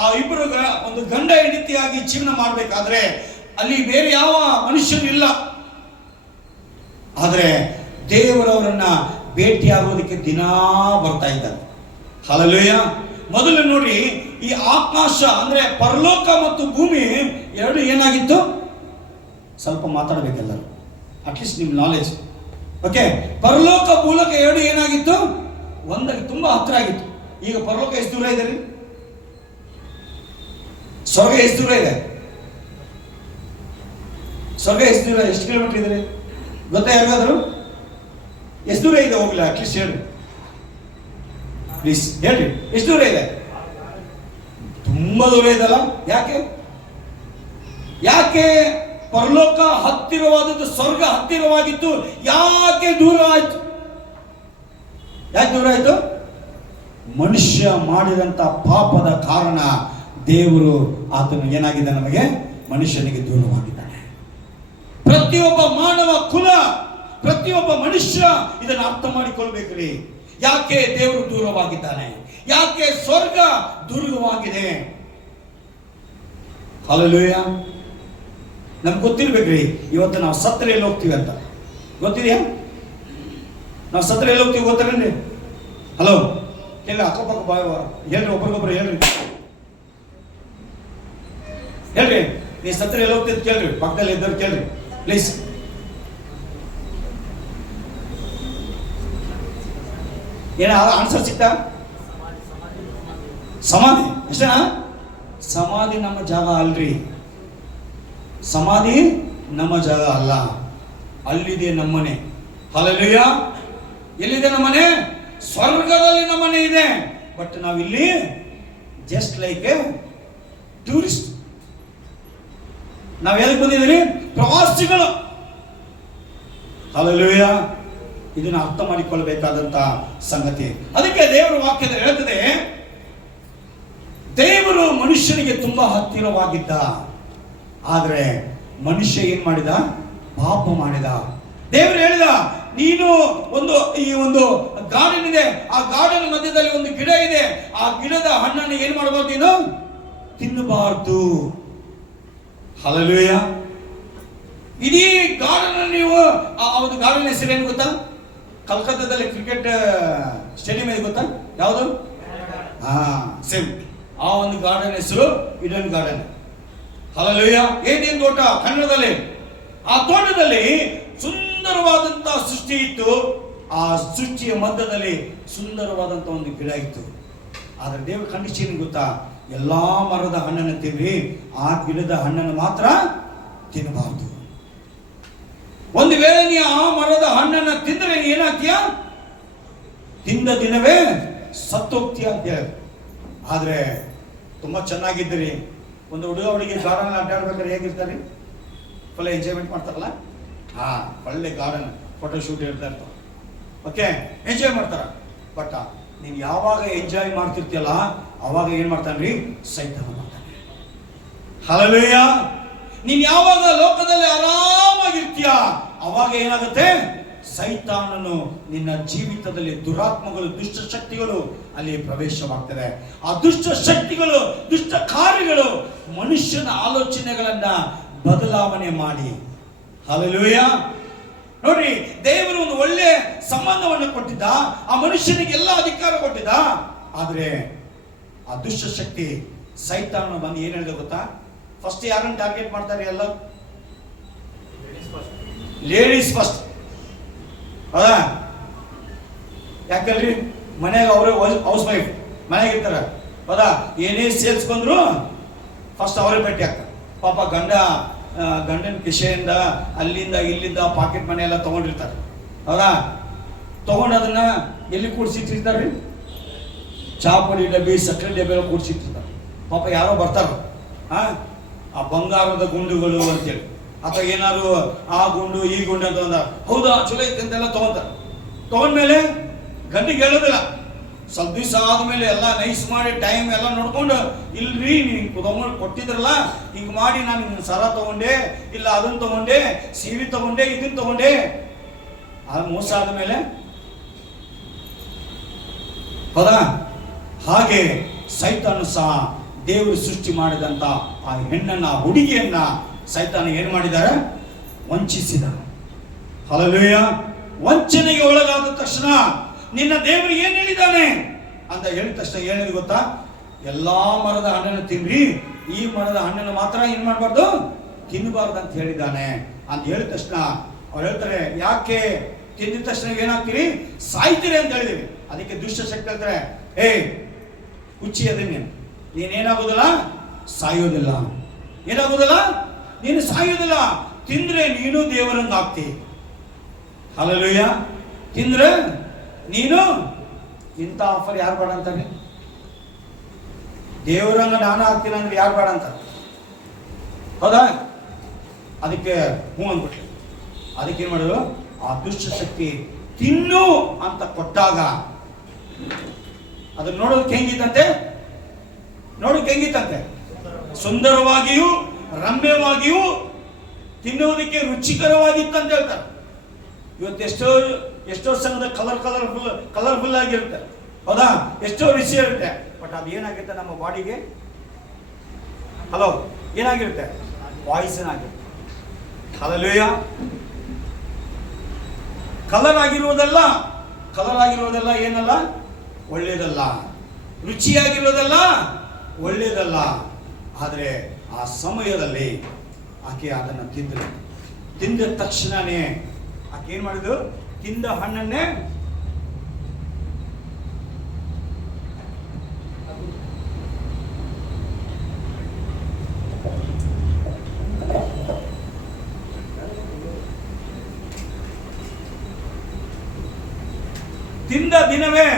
ಆ ಇಬ್ಬರು ಒಂದು ಗಂಡ ಹೆಂಡತಿಯಾಗಿ ಜೀವನ ಮಾಡಬೇಕಾದ್ರೆ ಅಲ್ಲಿ ಬೇರೆ ಯಾವ ಮನುಷ್ಯರು ಇಲ್ಲ. ಆದ್ರೆ ದೇವರವರನ್ನ ಭೇಟಿಯಾಗೋದಕ್ಕೆ ದಿನಾ ಬರ್ತಾ ಇದ್ದಾರೆ. ಹಲ್ಲೆಲೂಯಾ. ಮೊದಲು ನೋಡಿ, ಈ ಆಕಾಶ ಅಂದ್ರೆ ಪರಲೋಕ ಮತ್ತು ಭೂಮಿ ಎರಡು ಏನಾಗಿತ್ತು? ಸ್ವಲ್ಪ ಮಾತಾಡಬೇಕೆಲ್ಲರೂ, ಅಟ್ಲೀಸ್ಟ್ ನಿಮ್ ನಾಲೆಜ್. ಓಕೆ, ಪರಲೋಕ ಭೂಲೋಕ ಎರಡು ಏನಾಗಿತ್ತು? ಒಂದಾಗಿ ತುಂಬಾ ಹತ್ರ ಆಗಿತ್ತು. ಈಗ ಪರಲೋಕ ಎಷ್ಟು ದೂರ ಇದೆ ರೀ? ಸ್ವರ್ಗ ಎಷ್ಟು ದೂರ ಇದೆ? ಸ್ವರ್ಗ ಎಷ್ಟು ದೂರ, ಎಷ್ಟು ಕಿಲೋಮೀಟರ್ ಇದೆ ಗೊತ್ತಾ ಯಾರಿಗಾದ್ರು? ಎಷ್ಟು ದೂರ ಇದೆ ಹೋಗ್ಲಿ, ಅಟ್ಲೀಸ್ಟ್ ಹೇಳಿ ಪ್ಲೀಸ್, ಹೇಳ್ರಿ ಎಷ್ಟು ದೂರ ಇದೆ? ತುಂಬಾ ದೂರ ಇದಲ್ಲ. ಯಾಕೆ ಪರಲೋಕ ಹತ್ತಿರವಾದದ್ದು, ಸ್ವರ್ಗ ಹತ್ತಿರವಾಗಿತ್ತು, ಯಾಕೆ ದೂರ ಆಯ್ತು? ಯಾಕೆ ದೂರ ಆಯ್ತು? ಮನುಷ್ಯ ಮಾಡಿದಂತ ಪಾಪದ ಕಾರಣ ದೇವರು ಆತನು ಏನಾಗಿದೆ, ನಮಗೆ ಮನುಷ್ಯನಿಗೆ ದೂರವಾಗಿದ್ದಾನೆ. ಪ್ರತಿಯೊಬ್ಬ ಮಾನವ ಕುಲ, ಪ್ರತಿಯೊಬ್ಬ ಮನುಷ್ಯ ಇದನ್ನು ಅರ್ಥ ಮಾಡಿಕೊಳ್ಬೇಕ್ರಿ. ಯಾಕೆ ದೇವರು ದೂರವಾಗಿದ್ದಾನೆ? ಯಾಕೆ ಸ್ವರ್ಗ ದೂರವಾಗಿದೆ? ಹಲ್ಲೆಲೂಯಾ. ನಮ್ಗೆ ಗೊತ್ತಿರ್ಬೇಕ್ರಿ, ಇವತ್ತು ನಾವು ಸತ್ತರೆ ಎಲ್ಲಿ ಹೋಗ್ತೀವಿ ಅಂತ ಗೊತ್ತಿದೆಯಾ? ನಾವು ಸತ್ತರೆ ಎಲ್ಲಿ ಹೋಗ್ತೀವಿ ಗೊತ್ತೇನ್ರಿ? ಹಲೋ, ಕೇಳಿ, ಅಕ್ಕಪಕ್ಕ ಹೇಳ್ರಿ, ಒಬ್ರಿಗೊಬ್ರು ಹೇಳ್ರಿ, ನೀ ಸತ್ತರೆ ಎಲ್ಲಿ ಹೋಗ್ತಿದ್ ಕೇಳ್ರಿ, ಪಕ್ಕದಲ್ಲಿ ಇದ್ದವ್ರು ಕೇಳ್ರಿ ಪ್ಲೀಸ್. ಏನ ಆನ್ಸರ್ ಸಿಗ್ತಾ? ಸಮಾಧಿ ಅಷ್ಟೇನಾ? ಸಮಾಧಿ ನಮ್ಮ ಜಾಗ ಅಲ್ರಿ. ಸಮಾಧಿ ನಮ್ಮ ಜಾಗ ಅಲ್ಲ, ಅಲ್ಲಿದೆ ನಮ್ಮನೆ. ಹಲ್ಲೆಲೂಯಾ. ಎಲ್ಲಿದೆ ನಮ್ಮನೆ? ಸ್ವರ್ಗದಲ್ಲಿ ನಮ್ಮನೆ ಇದೆ. ಬಟ್ ನಾವಿಲ್ಲಿ ಜಸ್ಟ್ ಲೈಕ್ ಎ ಟೂರಿಸ್ಟ್. ನಾವ್ ಎದಕ್ಕೆ ಬಂದಿದ್ದೀರಿ? ಪ್ರವಾಸಿಗಳು. ಹಲ್ಲೆಲೂಯಾ. ಇದನ್ನು ಅರ್ಥ ಮಾಡಿಕೊಳ್ಳಬೇಕಾದಂತ ಸಂಗತಿ. ಅದಕ್ಕೆ ದೇವರ ವಾಕ್ಯದಲ್ಲಿ ಹೇಳ್ತದೆ, ಮನುಷ್ಯನಿಗೆ ತುಂಬಾ ಹತ್ತಿರವಾಗಿದ್ದ. ಆದರೆ ಮನುಷ್ಯ ಏನ್ ಮಾಡಿದ? ಪಾಪ ಮಾಡಿದ. ದೇವರು ಹೇಳಿದ, ನೀನು ಈ ಒಂದು ಗಾರ್ಡನ್ ಇದೆ, ಆ ಗಾರ್ಡನ್ ಮಧ್ಯದಲ್ಲಿ ಒಂದು ಗಿಡ ಇದೆ, ಆ ಗಿಡದ ಹಣ್ಣನ್ನು ಏನ್ ಮಾಡಬಾರ್ದು? ನೀನು ತಿನ್ನಬಾರ್ದು. ಹಲ್ಲೆಲೂಯಾ. ಇಡೀ ಗಾರ್ಡನ್ ನೀವು ಆ ಒಂದು ಗಾರ್ಡನ್ ಹೆಸರೇನು ಗೊತ್ತಾ? ಕಲ್ಕತ್ತಾದಲ್ಲಿ ಕ್ರಿಕೆಟ್ ಸ್ಟೇಡಿಯಂ ಇದೆ ಗೊತ್ತಾ? ಯಾವುದು? ಸೇಮ್. ಆ ಒಂದು ಗಾರ್ಡನ್ ಹೆಸರು ಈಡನ್ ಗಾರ್ಡನ್. ಹಲ್ಲೆಲೂಯಾ. ಏನೇನು ತೋಟ ಕನ್ನಡದಲ್ಲಿ. ಆ ತೋಟದಲ್ಲಿ ಸುಂದರವಾದಂತಹ ಸೃಷ್ಟಿ ಇತ್ತು. ಆ ಸೃಷ್ಟಿಯ ಮಧ್ಯದಲ್ಲಿ ಸುಂದರವಾದಂತಹ ಒಂದು ಗಿಡ ಇತ್ತು. ಆದ್ರೆ ದೇವರ ಕಂಡೀಷನ್ ಗೊತ್ತಾ? ಎಲ್ಲಾ ಮರದ ಹಣ್ಣನ್ನು ತಿನ್ನಿ, ಆ ಗಿಡದ ಹಣ್ಣನ್ನು ಮಾತ್ರ ತಿನ್ನಬಾರದು. ಒಂದು ವೇಳೆ ನೀ ಆ ಮರದ ಹಣ್ಣನ್ನು ತಿಂದರೆ ಏನಾಗ್ತೀಯ? ತಿಂದ ದಿನವೇ ಸತ್ತೋಗ್ತೀಯ ಅಂತ ಹೇಳಿ. ಆದ್ರೆ ತುಂಬಾ ಚೆನ್ನಾಗಿದ್ದೀರಿ. ಒಂದು ಹುಡುಗ ಗಾರ್ಡನ್ ಅಡ್ಡಾಡ್ಬೇಕಾದ್ರೆ ಹೇಗಿರ್ತಾರೆ? ಫುಲ್ ಎಂಜಾಯ್ಮೆಂಟ್ ಮಾಡ್ತಾರಲ್ಲ. ಒಳ್ಳೆ ಗಾರ್ಡನ್ ಫೋಟೋ ಶೂಟ್ ಇರ್ತಾ ಇರ್ತಾವ. ಓಕೆ, ಎಂಜಾಯ್ ಮಾಡ್ತಾರ. ಬಟ್ ನೀನು ಯಾವಾಗ ಎಂಜಾಯ್ ಮಾಡ್ತಿರ್ತೀಯಲ್ಲ, ಅವಾಗ ಏನ್ ಮಾಡ್ತಾನ್ರಿ? ಸೈತಾನ ಮಾಡ್ತಾನೆ. ಹಲ್ಲೆಲೂಯಾ. ನೀನ್ ಯಾವಾಗ ಲೋಕದಲ್ಲಿ ಆರಾಮಾಗಿರ್ತೀಯ, ಅವಾಗ ಏನಾಗುತ್ತೆ? ಸೈತಾನನು ನಿನ್ನ ಜೀವಿತದಲ್ಲಿ ದುರಾತ್ಮಗಳು, ದುಷ್ಟ ಶಕ್ತಿಗಳು ಅಲ್ಲಿ ಪ್ರವೇಶವಾಗ್ತದೆ. ಆ ದುಷ್ಟ ಶಕ್ತಿಗಳು, ದುಷ್ಟ ಕಾರ್ಯಗಳು ಮನುಷ್ಯನ ಆಲೋಚನೆಗಳನ್ನ ಬದಲಾವಣೆ ಮಾಡಿ. ಹಲ್ಲೆಲೂಯಾ. ನೋಡ್ರಿ, ದೇವರು ಒಂದು ಒಳ್ಳೆ ಸಂಬಂಧವನ್ನು ಕೊಟ್ಟಿದ್ದ, ಆ ಮನುಷ್ಯನಿಗೆ ಎಲ್ಲ ಅಧಿಕಾರ ಕೊಟ್ಟಿದ್ದ. ಆದ್ರೆ ಆ ದುಷ್ಟ ಶಕ್ತಿ ಸೈತಾನ ಬಂದು ಏನ್ ಹೇಳಿದ ಗೊತ್ತಾ? ಫಸ್ಟ್ ಯಾರನ್ನು ಟಾರ್ಗೆಟ್ ಮಾಡ್ತಾರೆ? ಎಲ್ಲ ಲೇಡೀಸ್ ಫಸ್ಟ್. ಹೌದಾ? ಯಾಕಲ್ರಿ? ಮನೆಯಾಗ ಅವರೇ ಹೌಸ್ ವೈಫ್ ಮನೆಯಾಗ ಇರ್ತಾರ. ಹೌದಾ? ಏನೇ ಸೇಲ್ಸ್ ಬಂದ್ರು ಫಸ್ಟ್ ಅವರೇ ಭೇಟಿ ಆಗ್ತಾರೆ. ಪಾಪ ಗಂಡನ ಕಿಶೆಯಿಂದ ಅಲ್ಲಿಂದ ಇಲ್ಲಿಂದ ಪಾಕೆಟ್ ಮನೆ ಎಲ್ಲ ತಗೊಂಡಿರ್ತಾರೆ. ಹೌದಾ? ತಗೊಂಡು ಅದನ್ನ ಎಲ್ಲಿ ಕೂಡಿಸಿಟ್ಟಿರ್ತಾರೆ? ಚಾಪುಡಿ ಡಬ್ಬಿ, ಸಕ್ಕರೆ ಡಬ್ಬಿ ಎಲ್ಲ ಕೂಡಿಸಿಟ್ಟಿರ್ತಾರೆ. ಪಾಪ ಯಾರೋ ಬರ್ತಾರ, ಆ ಬಂಗಾರದ ಗುಂಡುಗಳು ಅಂತೇಳಿ, ಅಥವಾ ಏನಾದ್ರು ಆ ಗುಂಡು ಈ ಗುಂಡು ಅಂತ ಅಂದ. ಹೌದಾ, ಚಲೋ ಐತೆ ಅಂತೆಲ್ಲ ತಗೊಂತಾರೆ. ತಗೊಂಡ್ಮೇಲೆ ಗಂಡಿಗೆ ಹೇಳೋದಿಲ್ಲ. ಸ್ವಲ್ಪ ದಿವಸ ಆದ್ಮೇಲೆ ಎಲ್ಲ ನೈಸ್ ಮಾಡಿ ಟೈಮ್ ಎಲ್ಲ ನೋಡ್ಕೊಂಡು, ಇಲ್ರಿ ನೀವು ತಗೊಂಡು ಕೊಟ್ಟಿದ್ರಲ್ಲ, ಹಿಂಗೆ ಮಾಡಿ ನಾನು ಸರ ತಗೊಂಡೆ, ಇಲ್ಲ ಅದನ್ನ ತಗೊಂಡೆ, ಸೀರೆ ತಗೊಂಡೆ, ಇದನ್ನ ತಗೊಂಡೆ. ಅದು ಮೋಸ ಆದ್ಮೇಲೆ, ಹೌದಾ? ಹಾಗೆ ಸೈತಾನ ಸಹ ದೇವರು ಸೃಷ್ಟಿ ಮಾಡಿದಂತ ಆ ಹೆಣ್ಣನ್ನ, ಹುಡುಗಿಯನ್ನ ಸೈತಾನ ಏನ್ ಮಾಡಿದ್ದಾರೆ? ವಂಚಿಸಿದ. ಹಲ್ಲೆಲೂಯಾ. ವಂಚನೆಗೆ ಒಳಗಾದ ತಕ್ಷಣ ನಿನ್ನ ದೇವರು ಏನ್ ಹೇಳಿದ್ದಾನೆ ಅಂತ ಹೇಳಿದ ತಕ್ಷಣ ಏನಿದೆ ಗೊತ್ತಾ? ಎಲ್ಲಾ ಮರದ ಹಣ್ಣನ್ನು ತಿನ್ರಿ, ಈ ಮರದ ಹಣ್ಣನ್ನು ಮಾತ್ರ ಏನ್ ಮಾಡಬಾರ್ದು? ತಿನ್ನಬಾರ್ದು ಅಂತ ಹೇಳಿದ್ದಾನೆ ಅಂತ ಹೇಳಿದ ತಕ್ಷಣ ಅವ್ರು ಹೇಳ್ತಾರೆ, ಯಾಕೆ ತಿಂದಿದ ತಕ್ಷಣ ಏನಾಗ್ತೀರಿ? ಸಾಯ್ತೀರಿ ಅಂತ ಹೇಳಿದೀವಿ. ಅದಕ್ಕೆ ದುಷ್ಟ ಶಕ್ತಿ ಹೇಳ್ತಾರೆ, ಹುಚ್ಚಿ ಅದನ್ನೇ, ನೀನೇನಾಗೋದಿಲ್ಲ, ಸಾಯೋದಿಲ್ಲ. ಏನಾಗೋದಿಲ್ಲ? ನೀನು ಸಾಯೋದಿಲ್ಲ. ತಿಂದ್ರೆ ನೀನು ದೇವರಂಗ ಆಗ್ತಿ. ಹಲ್ಲೆಲೂಯಾ. ತಿಂದ್ರೆ ನೀನು, ಇಂಥ ಆಫರ್ ಯಾರು ಬೇಡ ಅಂತಾರೆ? ದೇವರಂಗ ನಾನು ಆಗ್ತೀನಿ ಅಂದ್ರೆ ಯಾರು ಬೇಡ ಅಂತಾರೆ? ಹೌದಾ? ಅದಕ್ಕೆ ಹ್ಞೂ ಅಂದ್ಬಿಟ್ಟು ಅದಕ್ಕೆ ಏನ್ ಮಾಡಿದ್ರು? ಆ ದುಷ್ಟ ಶಕ್ತಿ ತಿನ್ನು ಅಂತ ಕೊಟ್ಟಾಗ ಅದನ್ನ ನೋಡೋದಕ್ಕೆ ಹೆಂಗಿತ್ತಂತೆ? ಸುಂದರವಾಗಿಯೂ ರಮ್ಯವಾಗಿಯೂ ತಿನ್ನುವುದಕ್ಕೆ ರುಚಿಕರವಾಗಿತ್ತಂತ ಹೇಳ್ತಾರೆ. ಇವತ್ತು ಎಷ್ಟೋ ಸಂಘದ ಕಲರ್ಫುಲ್ ಆಗಿರುತ್ತೆ. ಹೌದಾ? ಎಷ್ಟೋ ರುಚಿ ಇರುತ್ತೆ. ಬಟ್ ಅದು ಏನಾಗಿರುತ್ತೆ ನಮ್ಮ ಬಾಡಿಗೆ? ಹಲೋ, ಏನಾಗಿರುತ್ತೆ? ಪಾಯ್ಸನ್ ಆಗಿರುತ್ತೆ. ಹಲ್ಲೆಲೂಯಾ. ಕಲರ್ ಆಗಿರುವುದೆಲ್ಲ ಏನಲ್ಲ? ಒಳ್ಳೇದಲ್ಲ. ರುಚಿಯಾಗಿರೋದಲ್ಲ ಒಳ್ಳೇದಲ್ಲ. ಆದರೆ ಆ ಸಮಯದಲ್ಲಿ ಆಕೆ ಅದನ್ನು ತಿಂದ ತಕ್ಷಣನೇ ಆಕೆ ಏನ್ ಮಾಡಿದ್ರು? ತಿಂದ ಹಣ್ಣನ್ನೇ ತಿಂದ ದಿನವೇ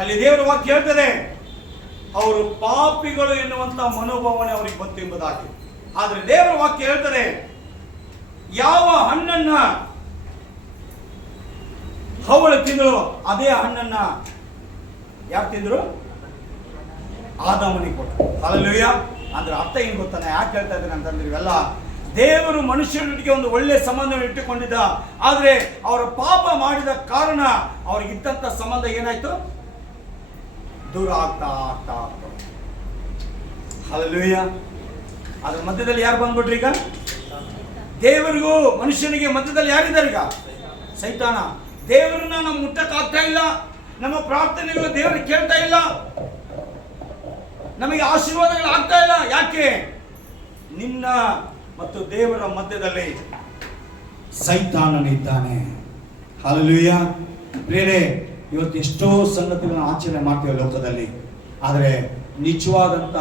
ಅಲ್ಲಿ ದೇವರ ವಾಕ್ಯ ಹೇಳ್ತದೆ, ಅವರು ಪಾಪಿಗಳು ಎನ್ನುವಂತ ಮನೋಭಾವನೆ ಅವರಿಗೆ ಬಂತು ಎಂಬುದಾಗಿ. ಆದ್ರೆ ದೇವರ ವಾಕ್ಯ ಹೇಳ್ತದೆ, ಯಾವ ಹಣ್ಣನ್ನ ಹವಳು ತಿಂದಳು ಅದೇ ಹಣ್ಣನ್ನ ಯಾರು ತಿಂದ್ರು? ಆದಾಮನಿಗೆ ಕೊಟ್ಟ. ಹಲ್ಲೆಲೂಯಾ. ಅಂದ್ರೆ ಅರ್ಥ ಏನು ಗೊತ್ತಾನೆ, ಯಾಕೆ ಹೇಳ್ತಾ ಇದ್ದೇನೆ ಅಂತಂದ್ರೆ, ಇವೆಲ್ಲ ದೇವರು ಮನುಷ್ಯರೊಟ್ಟಿಗೆ ಒಂದು ಒಳ್ಳೆ ಸಂಬಂಧವನ್ನು ಇಟ್ಟುಕೊಂಡಿದ್ದ. ಆದರೆ ಅವರ ಪಾಪ ಮಾಡಿದ ಕಾರಣ ಅವ್ರಿಗಿದ್ದಂಥ ಸಂಬಂಧ ಏನಾಯ್ತು, ದೂರ ಆಗ್ತಾ ಆಗ್ತಾ ಆಗ್ತಾ. ಹಲ್ಲೆಲೂಯಾ. ಅದ್ರ ಮಧ್ಯದಲ್ಲಿ ಯಾರು ಬಂದ್ಬಿಟ್ರಿ ಈಗ? ದೇವರಿಗೂ ಮನುಷ್ಯನಿಗೆ ಮಧ್ಯದಲ್ಲಿ ಯಾರಿದ್ದಾರೆ ಈಗ? ಸೈತಾನ. ದೇವರನ್ನ ನಾವು ಮುಟ್ಟಕ್ ಆಗ್ತಾ ಇಲ್ಲ, ನಮ್ಮ ಪ್ರಾರ್ಥನೆಗಳು ದೇವರಿಗೆ ಕೇಳ್ತಾ ಇಲ್ಲ, ನಮಗೆ ಆಶೀರ್ವಾದಗಳು ಆಗ್ತಾ ಇಲ್ಲ. ಯಾಕೆ? ನಿನ್ನ ಮತ್ತು ದೇವರ ಮಧ್ಯದಲ್ಲಿ ಸೈತಾನನಿದ್ದಾನೆ. ಹಲ್ಲೆಲೂಯಾ. ಪ್ರಿಯರೇ, ಇವತ್ತು ಎಷ್ಟೋ ಸಂಗತಿಗಳನ್ನು ಆಚರಣೆ ಮಾಡ್ತೇವೆ ಲೋಕದಲ್ಲಿ, ಆದರೆ ನಿಜವಾದಂಥ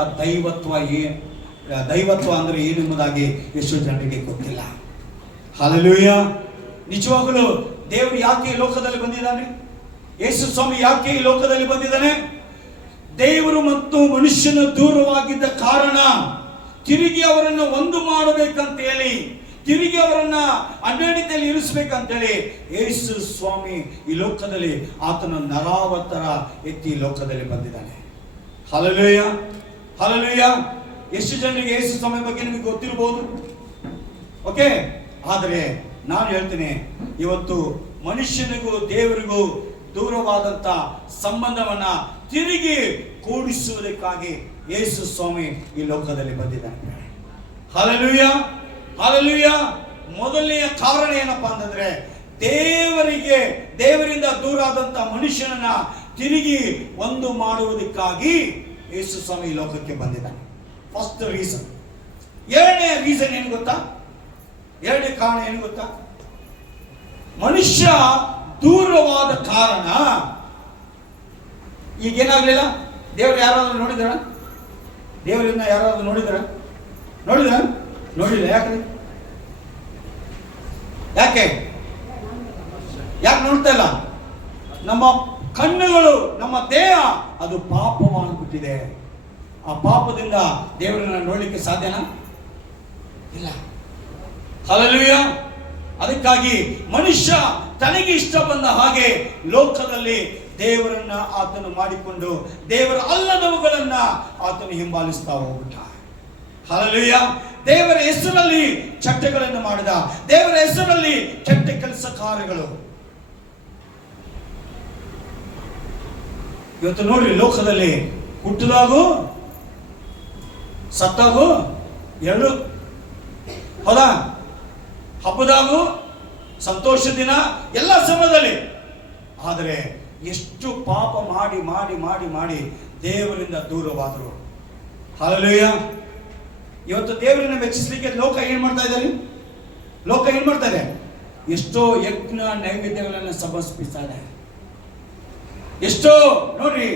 ದೈವತ್ವ ಅಂದ್ರೆ ಏನೆಂಬುದಾಗಿ ಎಷ್ಟೋ ಜನರಿಗೆ ಗೊತ್ತಿಲ್ಲ. ಹಲ್ಲೆಲೂಯಾ. ನಿಜವಾಗಲೂ ದೇವರು ಯಾಕೆ ಈ ಲೋಕದಲ್ಲಿ ಬಂದಿದ್ದಾನೆ? ಯೇಸು ಸ್ವಾಮಿ ಯಾಕೆ ಈ ಲೋಕದಲ್ಲಿ ಬಂದಿದ್ದಾನೆ? ದೇವರು ಮತ್ತು ಮನುಷ್ಯನ ದೂರವಾಗಿದ್ದ ಕಾರಣ ತಿರುಗಿ ಅವರನ್ನು ಒಂದು ಮಾಡಬೇಕಂತ ಹೇಳಿ, ತಿರುಗಿ ಅವರನ್ನ ಅಡ್ಡಾಡಿದಲ್ಲಿ ಇರಿಸಬೇಕಂತೇಳಿ ಯೇಸು ಸ್ವಾಮಿ ಈ ಲೋಕದಲ್ಲಿ ಆತನ ನರಾವತ್ತರ ಎತ್ತಿ ಲೋಕದಲ್ಲಿ ಬಂದಿದ್ದಾನೆ. ಹಲ್ಲೆಲೂಯಾ. ಹಲ್ಲೆಲೂಯಾ. ಎಷ್ಟು ಜನರಿಗೆ ಯೇಸು ಸ್ವಾಮಿ ಬಗ್ಗೆ ನಿಮಗೆ ಗೊತ್ತಿರಬಹುದು. ಓಕೆ, ಆದರೆ ನಾನು ಹೇಳ್ತೀನಿ, ಇವತ್ತು ಮನುಷ್ಯನಿಗೂ ದೇವರಿಗೂ ದೂರವಾದಂತ ಸಂಬಂಧವನ್ನ ತಿರುಗಿ ಕೂಡಿಸುವುದಕ್ಕಾಗಿ ಯೇಸು ಸ್ವಾಮಿ ಈ ಲೋಕದಲ್ಲಿ ಬಂದಿದ್ದಾನೆ. ಹಲ್ಲೆಲೂಯಾ. ಹಲ್ಲೆಲೂಯಾ. ಮೊದಲನೆಯ ಕಾರಣ ಏನಪ್ಪಾ ಅಂತಂದ್ರೆ, ದೇವರಿಂದ ದೂರ ಆದಂತ ಮನುಷ್ಯನನ್ನ ತಿರುಗಿ ಒಂದು ಮಾಡುವುದಕ್ಕಾಗಿ ಯೇಸು ಸ್ವಾಮಿ ಈ ಲೋಕಕ್ಕೆ ಬಂದಿದ್ದಾನೆ. First reason. ಎರಡನೇ ರೀಸನ್ ಏನು ಗೊತ್ತಾ? ಎರಡನೇ ಕಾರಣ ಏನು ಗೊತ್ತಾ? ಮನುಷ್ಯ ದೂರವಾದ ಕಾರಣ ಈಗೇನಾಗಲಿಲ್ಲ. ದೇವರು ಯಾರಾದ್ರೂ ನೋಡಿದಾರ? ದೇವರನ್ನ ಯಾರಾದ್ರೂ ನೋಡಿದಾರ? ನೋಡಿಲ್ಲ. ಯಾಕೆ ನೋಡ್ತಾ ಇಲ್ಲ? ನಮ್ಮ ಕಣ್ಣುಗಳು, ನಮ್ಮ ದೇಹ ಅದು ಪಾಪ ಮಾಡಿಬಿಟ್ಟಿದೆ. ಆ ಪಾಪದಿಂದ ದೇವರನ್ನ ನೋಡ್ಲಿಕ್ಕೆ ಸಾಧ್ಯನಾ? ಇಲ್ಲ. ಹಲ್ಲೆಲೂಯಾ. ಅದಕ್ಕಾಗಿ ಮನುಷ್ಯ ತನಗೆ ಇಷ್ಟ ಬಂದ ಹಾಗೆ ಲೋಕದಲ್ಲಿ ದೇವರನ್ನ ಆತನು ಮಾಡಿಕೊಂಡು ದೇವರ ಅಲ್ಲದವುಗಳನ್ನ ಆತನು ಹಿಂಬಾಲಿಸ್ತಾ ಹೋಗ್ಬಿಟ್ಟ. ಹಲ್ಲೆಲೂಯಾ. ದೇವರ ಹೆಸರಲ್ಲಿ ಚಟ್ಟಗಳನ್ನು ಮಾಡಿದ, ದೇವರ ಹೆಸರಲ್ಲಿ ಕೆಟ್ಟ ಕೆಲಸ ಕಾರ್ಯಗಳು. ಇವತ್ತು ನೋಡ್ರಿ, ಲೋಕದಲ್ಲಿ ಹುಟ್ಟಿದಾಗೂ ಸತ್ತಾಗೂ ಎರಡು, ಹೌದಾ? ಹಬ್ಬದಾಗೂ, ಸಂತೋಷ ದಿನ, ಎಲ್ಲ ಸಮಯದಲ್ಲಿ. ಆದರೆ ಎಷ್ಟು ಪಾಪ ಮಾಡಿ ಮಾಡಿ ಮಾಡಿ ಮಾಡಿ ದೇವರಿಂದ ದೂರವಾದರು. ಹಲ್ಲೆಲೂಯಾ. ಇವತ್ತು ದೇವರನ್ನ ಮೆಚ್ಚಿಸಲಿಕ್ಕೆ ಲೋಕ ಏನ್ ಮಾಡ್ತಾ ಇದ್ದಾರೆ? ಲೋಕ ಏನ್ ಮಾಡ್ತಾ ಇದೆ? ಎಷ್ಟೋ ಯಜ್ಞ ನೈವೇದ್ಯಗಳನ್ನು ಸಮರ್ಪಿಸ್ತಾರೆ. ಎಷ್ಟೋ ನೋಡ್ರಿ,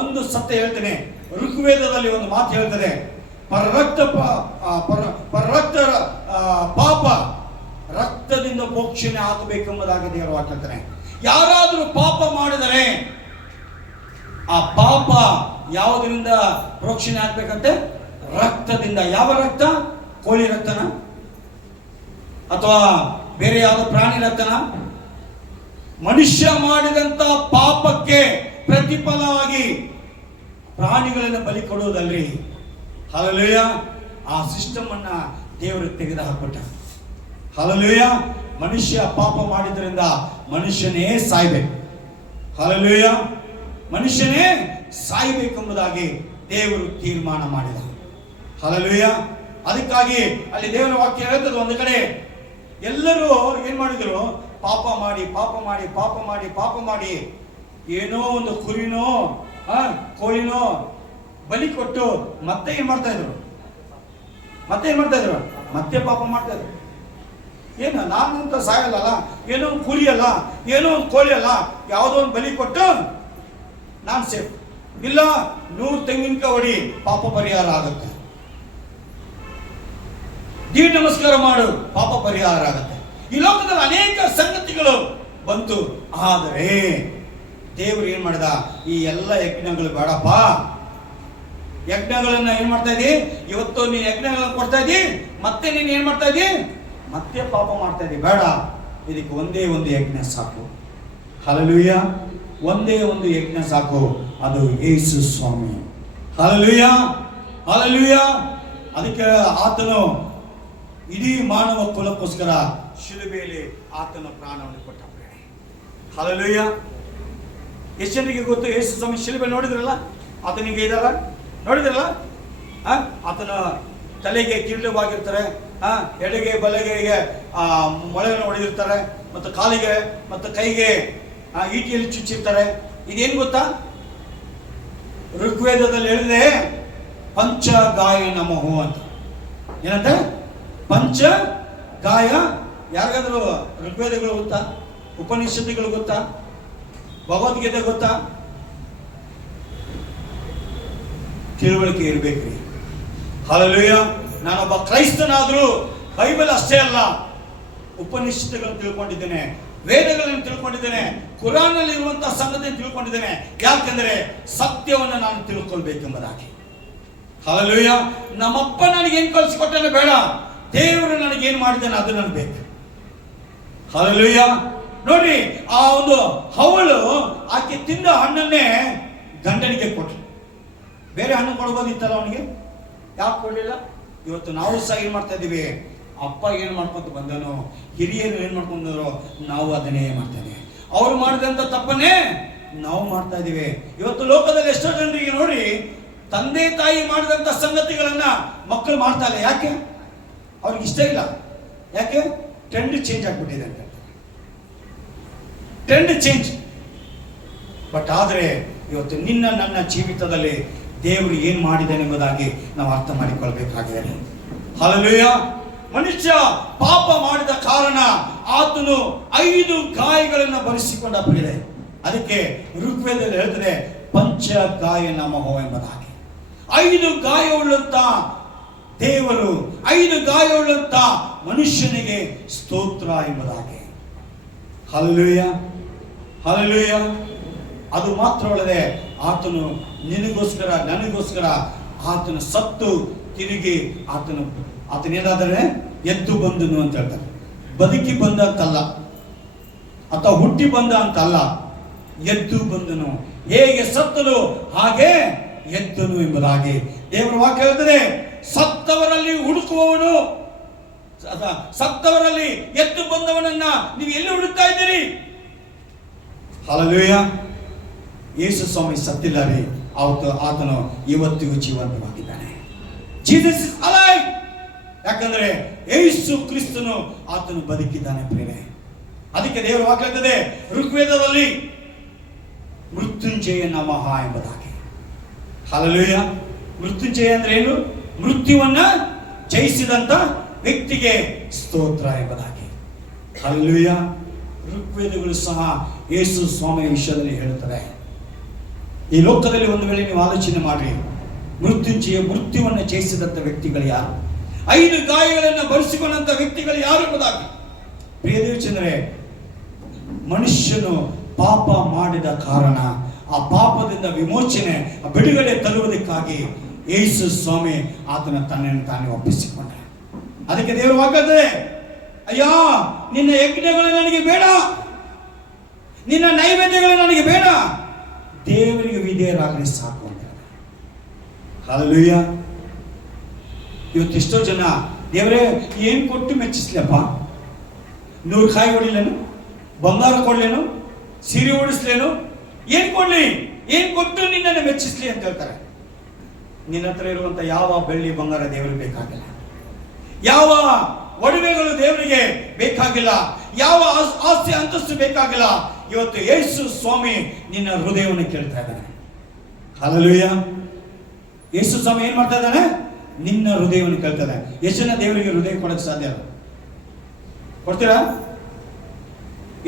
ಒಂದು ಸತ್ಯ ಹೇಳ್ತೇನೆ, ಋಗ್ವೇದದಲ್ಲಿ ಒಂದು ಮಾತು ಹೇಳ್ತದೆ, ಪರರಕ್ತ ಪಾಪ ರಕ್ತದಿಂದ ಮೋಕ್ಷಣೆ ಆಗಬೇಕೆಂಬುದಾಗಿ ದೇವರು ವಾಕ್ಯಂತಾನೆ. ಯಾರಾದರೂ ಪಾಪ ಮಾಡಿದರೆ ಆ ಪಾಪ ಯಾವುದರಿಂದ ಪ್ರೋಕ್ಷಣೆ ಆಗ್ಬೇಕಂತೆ? ರಕ್ತದಿಂದ. ಯಾವ ರಕ್ತ? ಕೋಳಿ ರಕ್ತನ ಅಥವಾ ಬೇರೆ ಯಾವ ಪ್ರಾಣಿ ರಕ್ತನ? ಮನುಷ್ಯ ಮಾಡಿದಂತ ಪಾಪಕ್ಕೆ ಪ್ರತಿಫಲವಾಗಿ ಪ್ರಾಣಿಗಳನ್ನು ಬಲಿ ಕೊಡುವುದಲ್ರಿ. ಹಲ್ಲೆಲೂಯಾ. ಆ ಸಿಸ್ಟಮ್ ಅನ್ನ ದೇವರು ತೆಗೆದು ಹಾಕ್ಬಿಟ್ಟ. ಹಲ್ಲೆಲೂಯಾ. ಮನುಷ್ಯ ಪಾಪ ಮಾಡಿದ್ರಿಂದ ಮನುಷ್ಯನೇ ಸಾಯ್ಬೇಕು. ಹಲ್ಲೆಲೂಯಾ. ಮನುಷ್ಯನೇ ಸಾಯ್ಬೇಕೆಂಬುದಾಗಿ ದೇವರು ತೀರ್ಮಾನ ಮಾಡಿದ. ಹಲ್ಲೆಲೂಯಾ. ಅದಕ್ಕಾಗಿ ಅಲ್ಲಿ ದೇವರ ವಾಕ್ಯ ಹೇಳ್ತದೆ, ಒಂದು ಕಡೆ ಎಲ್ಲರೂ ಏನ್ ಮಾಡಿದ್ರು? ಪಾಪ ಮಾಡಿ ಏನೋ ಒಂದು ಕುರಿನೋ ಕೋಳಿನೋ ಬಲಿ ಕೊಟ್ಟು ಮತ್ತೆ ಏನ್ ಮಾಡ್ತಾ ಇದ್ರು? ಮತ್ತೆ ಪಾಪ ಮಾಡ್ತಾ ಇದ್ರು. ಏನು, ನಾನು ಅಂತ ಸಾಯಲ್ಲ, ಏನೋ ಒಂದು ಕುರಿ ಅಲ್ಲ, ಏನೋ ಒಂದು ಕೋಳಿ ಅಲ್ಲ, ಯಾವುದೋ ಒಂದು ಬಲಿ ಕೊಟ್ಟು ನಾನು ಸೇಫ್. ಇಲ್ಲ, 100 ತೆಂಗಿನಕಾಯಿ ಹೊಡಿ, ಪಾಪ ಪರಿಹಾರ ಆಗುತ್ತೆ. ದೀರ್ಘ ನಮಸ್ಕಾರ ಮಾಡು, ಪಾಪ ಪರಿಹಾರ ಆಗುತ್ತೆ. ಈ ಲೋಕದಲ್ಲಿ ಅನೇಕ ಸಂಗತಿಗಳು ಬಂತು. ಆದರೆ ದೇವರು ಏನ್ ಮಾಡಿದ? ಈ ಎಲ್ಲ ಯಜ್ಞಗಳು ಬೇಡಪ್ಪ. ಯಜ್ಞಗಳನ್ನ ಏನ್ ಮಾಡ್ತಾ ಇದ್ದೀ? ಇವತ್ತು ನೀನು ಯಜ್ಞಗಳನ್ನ ಕೊಡ್ತಾ ಇದ್ದೀ, ಮತ್ತೆ ನೀನು ಏನ್ ಮಾಡ್ತಾ ಇದ್ದೀ? ಮತ್ತೆ ಪಾಪ ಮಾಡ್ತಾ ಇದ್ದೀ. ಬೇಡ, ಇದಕ್ಕೆ ಒಂದೇ ಒಂದು ಯಜ್ಞ ಸಾಕು. ಹಲ್ಲೆಲೂಯಾ. ಒಂದೇ ಒಂದು ಯಜ್ಞ ಸಾಕು, ಅದು ಯೇಸು ಸ್ವಾಮಿ. Hallelujah, hallelujah. ಅದಕ್ಕೆ ಆತನು ಇಡೀ ಮಾನವ ಕುಲಕ್ಕೋಸ್ಕರ ಶಿಲುಬೆಯಲ್ಲಿ ಆತನ ಪ್ರಾಣವನ್ನು ಕೊಟ್ಟ. ಹಲ್ಲೆಲೂಯ. ಎಷ್ಟು ಜನರಿಗೆ ಗೊತ್ತು ಯೇಸು ಸ್ವಾಮಿ ಶಿಲುಬೆ ನೋಡಿದ್ರಲ್ಲ? ಆತನಿಗೆ ಇದಲ್ಲ ನೋಡಿದ್ರಲ್ಲ? ಆತನ ತಲೆಗೆ ಕಿರೀಟವಾಗಿರ್ತಾರೆ, ಎಡೆಗೆ ಬಲಗೆಗೆ ಮೊಳೆಯನ್ನು ಹೊಡೆದಿರ್ತಾರೆ, ಮತ್ತು ಕಾಲಿಗೆ ಮತ್ತು ಕೈಗೆ ಈಟಿಯಲ್ಲಿ ಚುಚ್ಚಿರ್ತಾರೆ. ಇದೇನು ಗೊತ್ತಾ? ಋಗ್ವೇದದಲ್ಲಿ ಹೇಳಿದೆ ಪಂಚಗಾಯ ನಮಃ ಅಂತ. ಏನಂತ? ಪಂಚಗಾಯ. ಯಾರಿಗಾದ್ರೂ ಋಗ್ವೇದಗಳು ಗೊತ್ತಾ? ಉಪನಿಷತ್ತುಗಳು ಗೊತ್ತಾ? ಭಗವದ್ಗೀತೆ ಗೊತ್ತಾ? ತಿಳುವಳಿಕೆ ಇರಬೇಕ್ರಿ. ಹಲ್ಲೆಲೂಯ. ನಾನೊಬ್ಬ ಕ್ರೈಸ್ತನಾದ್ರೂ ಬೈಬಲ್ ಅಷ್ಟೇ ಅಲ್ಲ, ಉಪನಿಷತ್ತುಗಳನ್ನು ತಿಳ್ಕೊಂಡಿದ್ದೇನೆ, ವೇದಗಳನ್ನು ತಿಳ್ಕೊಂಡಿದ್ದೇನೆ, ಕುರಾನಲ್ಲಿ ಇರುವಂತಹ ಸಂಗತಿಯನ್ನು ತಿಳ್ಕೊಂಡಿದ್ದೇನೆ. ಯಾಕೆಂದ್ರೆ ಸತ್ಯವನ್ನು ನಾನು ತಿಳ್ಕೊಳ್ಬೇಕೆಂಬುದಾಗಿ. ಹಲ್ಲೆಲೂಯ. ನಮ್ಮಪ್ಪ ನನಗೇನು ಕಲಿಸಿಕೊಟ್ಟನೆ ಬೇಡ, ದೇವರು ನನಗೇನು ಮಾಡಿದ್ದಾನೆ ಅದು ನನಗೆ ಬೇಕು. ಹಲ್ಲೆಲೂಯ. ನೋಡಿ, ಆ ಒಂದು ಹವಳು ಆಕೆ ತಿಂದ ಹಣ್ಣನ್ನೇ ಗಂಡನಿಗೆ ಕೊಟ್ಟರು. ಬೇರೆ ಹಣ್ಣು ಕೊಡ್ಬೋದಿತ್ತಲ್ಲ ಅವನಿಗೆ, ಯಾಕೆ ಕೊಡಲಿಲ್ಲ? ಇವತ್ತು ನಾವು ಸಹ ಏನು ಮಾಡ್ತಾ ಇದ್ದೀವಿ? ಅಪ್ಪ ಏನು ಮಾಡ್ಕೊಂತ ಬಂದನು, ಹಿರಿಯರು ಏನು ಮಾಡ್ಕೊಂಡ್ರು, ನಾವು ಅದನ್ನೇ ಮಾಡ್ತಾ ಇದ್ದೀವಿ. ಅವ್ರು ಮಾಡಿದಂಥ ತಪ್ಪನ್ನೇ ನಾವು ಮಾಡ್ತಾ ಇದ್ದೀವಿ. ಇವತ್ತು ಲೋಕದಲ್ಲಿ ಎಷ್ಟೋ ಜನರಿಗೆ ನೋಡಿ, ತಂದೆ ತಾಯಿ ಮಾಡಿದಂಥ ಸಂಗತಿಗಳನ್ನ ಮಕ್ಕಳು ಮಾಡ್ತಾ ಇಲ್ಲ. ಯಾಕೆ? ಅವ್ರಿಗೆ ಇಷ್ಟ ಇಲ್ಲ. ಯಾಕೆ? ಟ್ರೆಂಡ್ ಚೇಂಜ್ ಆಗ್ಬಿಟ್ಟಿದೆ ಅಂತ. Trend change. ಬಟ್ ಆದರೆ ಇವತ್ತು ನಿನ್ನ ನನ್ನ ಜೀವಿತದಲ್ಲಿ ದೇವರು ಏನು ಮಾಡಿದ್ದಾನೆ ಎಂಬುದಾಗಿ ನಾವು ಅರ್ಥ ಮಾಡಿಕೊಳ್ಬೇಕಾಗಿದೆ. ಹಲ್ಲೆಲೂಯ. ಮನುಷ್ಯ ಪಾಪ ಮಾಡಿದ ಕಾರಣ ಆತನು 5 ಗಾಯಗಳನ್ನು ಭರಿಸಿಕೊಂಡ ಬಿಡಿದೆ. ಅದಕ್ಕೆ ಋಗ್ವೇದದಲ್ಲಿ ಹೇಳ್ತದೆ ಪಂಚಗಾಯ ನಮಃ ಎಂಬುದಾಗಿ. 5 ಗಾಯವುಳ್ಳಂತ ದೇವರು, 5 ಗಾಯವುಳ್ಳಂತ ಮನುಷ್ಯನಿಗೆ ಸ್ತೋತ್ರ ಎಂಬುದಾಗಿ. Hallelujah, hallelujah. ಅದು ಮಾತ್ರವಲ್ಲದೆ ಆತನು ನಿನಗೋಸ್ಕರ ನನಗೋಸ್ಕರ ಆತನು ಸತ್ತು ತಿರುಗಿ ಆತನೇನಾದರೆ ಎದ್ದು ಬಂದನು ಅಂತ ಹೇಳ್ತಾರೆ. ಬದುಕಿ ಬಂದ ಅಂತಲ್ಲ, ಅಥವಾ ಹುಟ್ಟಿ ಬಂದ ಅಂತಲ್ಲ, ಎದ್ದು ಬಂದನು. ಹೇಗೆ ಸತ್ತನು ಹಾಗೆ ಎದ್ದನು ಎಂಬುದಾಗಿ ದೇವರ ವಾಕ್ಯ ಹೇಳ್ತದೆ. ಸತ್ತವರಲ್ಲಿ ಹುಡುಕುವವನು, ಸತ್ತವರಲ್ಲಿ ಎದ್ದು ಬಂದವನನ್ನ ನೀವು ಎಲ್ಲಿ ಹುಡುಕ್ತಾ ಇದ್ದೀರಿ? ಹಲ್ಲೆಲೂಯ. ಯೇಸು ಸ್ವಾಮಿ ಸತ್ತಿಲ್ಲ ರೀ, ಆತನು ಇವತ್ತಿಗೂ ಜೀವಂತವಾಗಿದ್ದಾನೆ. Jesus is alive. ಯಾಕಂದ್ರೆ ಯೇಸು ಕ್ರಿಸ್ತನು ಆತನು ಬದುಕಿದ್ದಾನೆ ಪ್ರಿಯರೇ. ಅದಕ್ಕೆ ದೇವರ ವಾಕ್ಯ ಹೇಳ್ತದೆ ಋಗ್ವೇದದಲ್ಲಿ ಮೃತ್ಯುಂಜಯ ನಮಃ ಎಂಬುದಾಗಿ. ಹಲ್ಲೆಲೂಯ. ಮೃತ್ಯುಂಜಯ ಅಂದ್ರೆ ಏನು? ಮೃತ್ಯುವನ್ನ ಜಯಿಸಿದಂತ ವ್ಯಕ್ತಿಗೆ ಸ್ತೋತ್ರ ಎಂಬುದಾಗಿ. ಹಲ್ಲೆಲೂಯ. ಋಗ್ವೇದಗಳು ಸಹ ಯೇಸು ಸ್ವಾಮಿಯ ವಿಷಯದಲ್ಲಿ ಹೇಳುತ್ತದೆ. ಈ ಲೋಕದಲ್ಲಿ ಒಂದು ವೇಳೆ ನೀವು ಆಲೋಚನೆ ಮಾಡಿ, ಮೃತ್ಯುವನ್ನು ಜಯಿಸಿದಂಥ ವ್ಯಕ್ತಿಗಳು ಯಾರು? 5 ಗಾಯಗಳನ್ನು ಭರಿಸಿಕೊಂಡಂತ ವ್ಯಕ್ತಿಗಳು ಯಾರು ಎಂಬುದಾಗಿ. ಪ್ರಿಯ ದೇವಚಂದ್ರೆ, ಮನುಷ್ಯನು ಪಾಪ ಮಾಡಿದ ಕಾರಣ ಆ ಪಾಪದಿಂದ ವಿಮೋಚನೆ, ಬಿಡುಗಡೆ ತರುವುದಕ್ಕಾಗಿ ಯೇಸು ಸ್ವಾಮಿ ಆತನ ತನ್ನನ್ನು ತಾನೇ ಒಪ್ಪಿಸಿಕೊಂಡ. ಅದಕ್ಕೆ ದೇವರು ವಾಗ್ದಾನ, ಅಯ್ಯ ನಿನ್ನ ಯಜ್ಞಗಳು ನನಗೆ ಬೇಡ, ನಿನ್ನ ನೈವೇದ್ಯಗಳು ನನಗೆ ಬೇಡ, ದೇವರಿಗೆ ವಿಧೇಯರಾಗಲಿ ಸಾಕು ಅಂತ. ಹಲ್ಲೆಲೂಯ. ಇವತ್ತೆಷ್ಟೋ ಜನ ದೇವರೇ ಏನು ಕೊಟ್ಟು ಮೆಚ್ಚಿಸ್ಲಪ್ಪ, 100 ಕಾಯಿ ಹೊಡಿಲೇನು, ಬಂಗಾರ ಕೊಡ್ಲೇನು, ಸೀರೆ ಓಡಿಸ್ಲೇನು, ಏನ್ ಕೊಡ್ಲಿ, ಏನ್ ಕೊಟ್ಟು ನಿನ್ನನ್ನು ಮೆಚ್ಚಿಸ್ಲಿ ಅಂತ ಹೇಳ್ತಾರೆ. ನಿನ್ನ ಹತ್ರ ಇರುವಂತ ಯಾವ ಬೆಳ್ಳಿ ಬಂಗಾರ ದೇವರಿಗೆ ಬೇಕಾಗಿಲ್ಲ, ಯಾವ ಒಡವೆಗಳು ದೇವರಿಗೆ ಬೇಕಾಗಿಲ್ಲ, ಯಾವ ಆಸ್ತಿ ಅಂತಸ್ತು ಬೇಕಾಗಿಲ್ಲ. ಇವತ್ತು ಯೇಸು ಸ್ವಾಮಿ ನಿನ್ನ ಹೃದಯವನ್ನು ಕೇಳ್ತಾ ಇದ್ದಾನೆ. ಹಲ್ಲೆಲೂಯ. ಯೇಸು ಸ್ವಾಮಿ ಏನ್ ಮಾಡ್ತಾ ಇದ್ದಾನೆ? ನಿನ್ನ ಹೃದಯವನ್ನು ಕೇಳ್ತಾ ಇದ್ದಾನೆ. ಎಷ್ಟು ಜನ ದೇವರಿಗೆ ಹೃದಯ ಕೊಡಕ್ಕೆ ಸಾಧ್ಯ? ಕೊಡ್ತೀರಾ?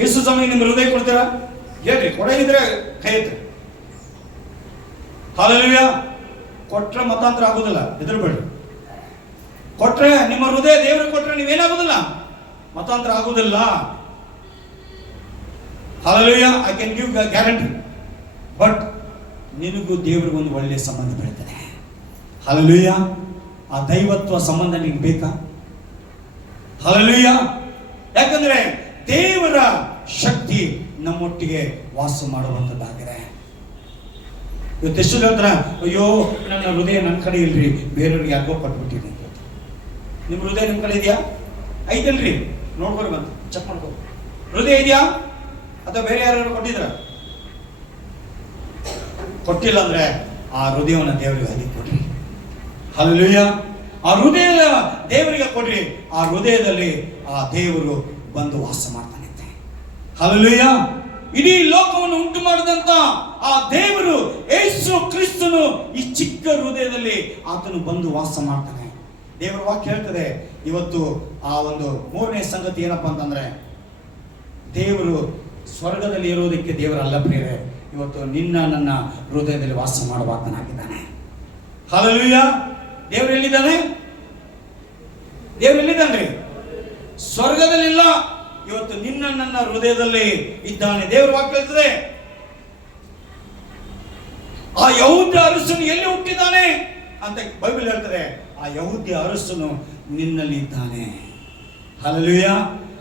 ಯೇಸು ಸ್ವಾಮಿ ನಿಮ್ಮ ಹೃದಯ ಕೊಡ್ತೀರಾ? ಹೇಳ್ರಿ. ಕೊಡಗಿದ್ರೆ ಕೈ ಎತ್ತಿ. ಹಲ್ಲೆಲೂಯ. ಕೊಟ್ರೆ ಮತಾಂತರ ಆಗೋದಿಲ್ಲ, ಹೆದರಬೇಡ್ರಿ. ಕೊಟ್ರೆ ನಿಮ್ಮ ಹೃದಯ ದೇವರಿಗೆ ಕೊಟ್ರೆ ನೀವೇನಾಗೋದಿಲ್ಲ, ಮತಾಂತರ ಆಗೋದಿಲ್ಲ. Hallelujah. I can give guarantee. But ನಿನಗೂ ದೇವರಿಗೂ ಒಂದು ಒಳ್ಳೆಯ ಸಂಬಂಧ ಬೆಳೀತದೆ. ಹಲ್ಲೆಲೂಯ. ಆ ದೈವತ್ವ ಸಂಬಂಧ ನಿನಗೆ ಬೇಕಾ? ಹಲ್ಲೆಲೂಯ. ಯಾಕಂದ್ರೆ ದೇವರ ಶಕ್ತಿ ನಮ್ಮೊಟ್ಟಿಗೆ ವಾಸ ಮಾಡುವಂಥದ್ದಾಗಿದೆ. ಇವತ್ತು ಎಷ್ಟು ಹೇಳ್ತಾರೆ, ಅಯ್ಯೋ ನನ್ನ ಹೃದಯ ನನ್ನ ಕಡೆ ಇಲ್ರಿ, ಬೇರೆಯವ್ರಿಗೆ ಯಾಕೋ ಕೊಟ್ಬಿಟ್ಟಿನಿ. ನಿಮ್ಮ ಹೃದಯ ನಿಮ್ಮ ಕಡೆ ಇದೆಯಾ? ಐತಲ್ರಿ? ನೋಡ್ಕೊಂಡು ಬಂತು ಚೆಕ್ ಮಾಡ್ಕೊ. ಹೃದಯ ಇದೆಯಾ ಅಥವಾ ಬೇರೆ ಯಾರು ಕೊಟ್ಟಿದ್ರ? ಕೊಟ್ಟಿಲ್ಲ ಅಂದ್ರೆ ಆ ಹೃದಯವನ್ನು ದೇವರಿಗೆ ಹಾಗೆ ಕೊಡ್ರಿ. ಹಲ್ಲೆಲೂಯಾ. ಆ ಹೃದಯದ ದೇವರಿಗೆ ಕೊಡ್ರಿ. ಆ ಹೃದಯದಲ್ಲಿ ಆ ದೇವರು ಬಂದು ವಾಸ ಮಾಡ್ತಾನಂತೆ. ಹಲ್ಲೆಲೂಯಾ. ಇಡೀ ಲೋಕವನ್ನು ಉಂಟು ಮಾಡಿದಂತ ಆ ದೇವರು ಯೇಸು ಕ್ರಿಸ್ತನು ಈ ಚಿಕ್ಕ ಹೃದಯದಲ್ಲಿ ಆತನು ಬಂದು ವಾಸ ಮಾಡ್ತಾನೆ. ದೇವರ ವಾಕ್ಯ ಹೇಳ್ತದೆ. ಇವತ್ತು ಆ ಒಂದು ಮೂರನೇ ಸಂಗತಿ ಏನಪ್ಪಾ ಅಂತಂದ್ರೆ, ದೇವರು ಸ್ವರ್ಗದಲ್ಲಿ ಇರೋದಕ್ಕೆ ದೇವರಲ್ಲ ಪ್ರಿಯರೇ, ಇವತ್ತು ನಿನ್ನ ನನ್ನ ಹೃದಯದಲ್ಲಿ ವಾಸ ಮಾಡುವಾತನಾಗಿದ್ದಾನೆ. ಹಲ್ಲೆಲೂಯಾ. ದೇವರು ಎಲ್ಲಿದ್ದಾನೆ? ದೇವರು ಎಲ್ಲಿದ್ದಾನೆ? ಸ್ವರ್ಗದಲ್ಲಿಲ್ಲ, ಇವತ್ತು ನಿನ್ನ ನನ್ನ ಹೃದಯದಲ್ಲಿ ಇದ್ದಾನೆ. ದೇವರು ವಾಕ್ಯ ಹೇಳ್ತದೆ, ಆ ಯಹೂದ್ಯ ಅರಸನು ಎಲ್ಲಿ ಹುಟ್ಟಿದ್ದಾನೆ ಅಂತ ಬೈಬಲ್ ಹೇಳ್ತದೆ. ಆ ಯಹೂದ್ಯ ಅರಸನು ನಿನ್ನಲ್ಲಿ ಇದ್ದಾನೆ. ಹಲ್ಲೆಲೂಯಾ.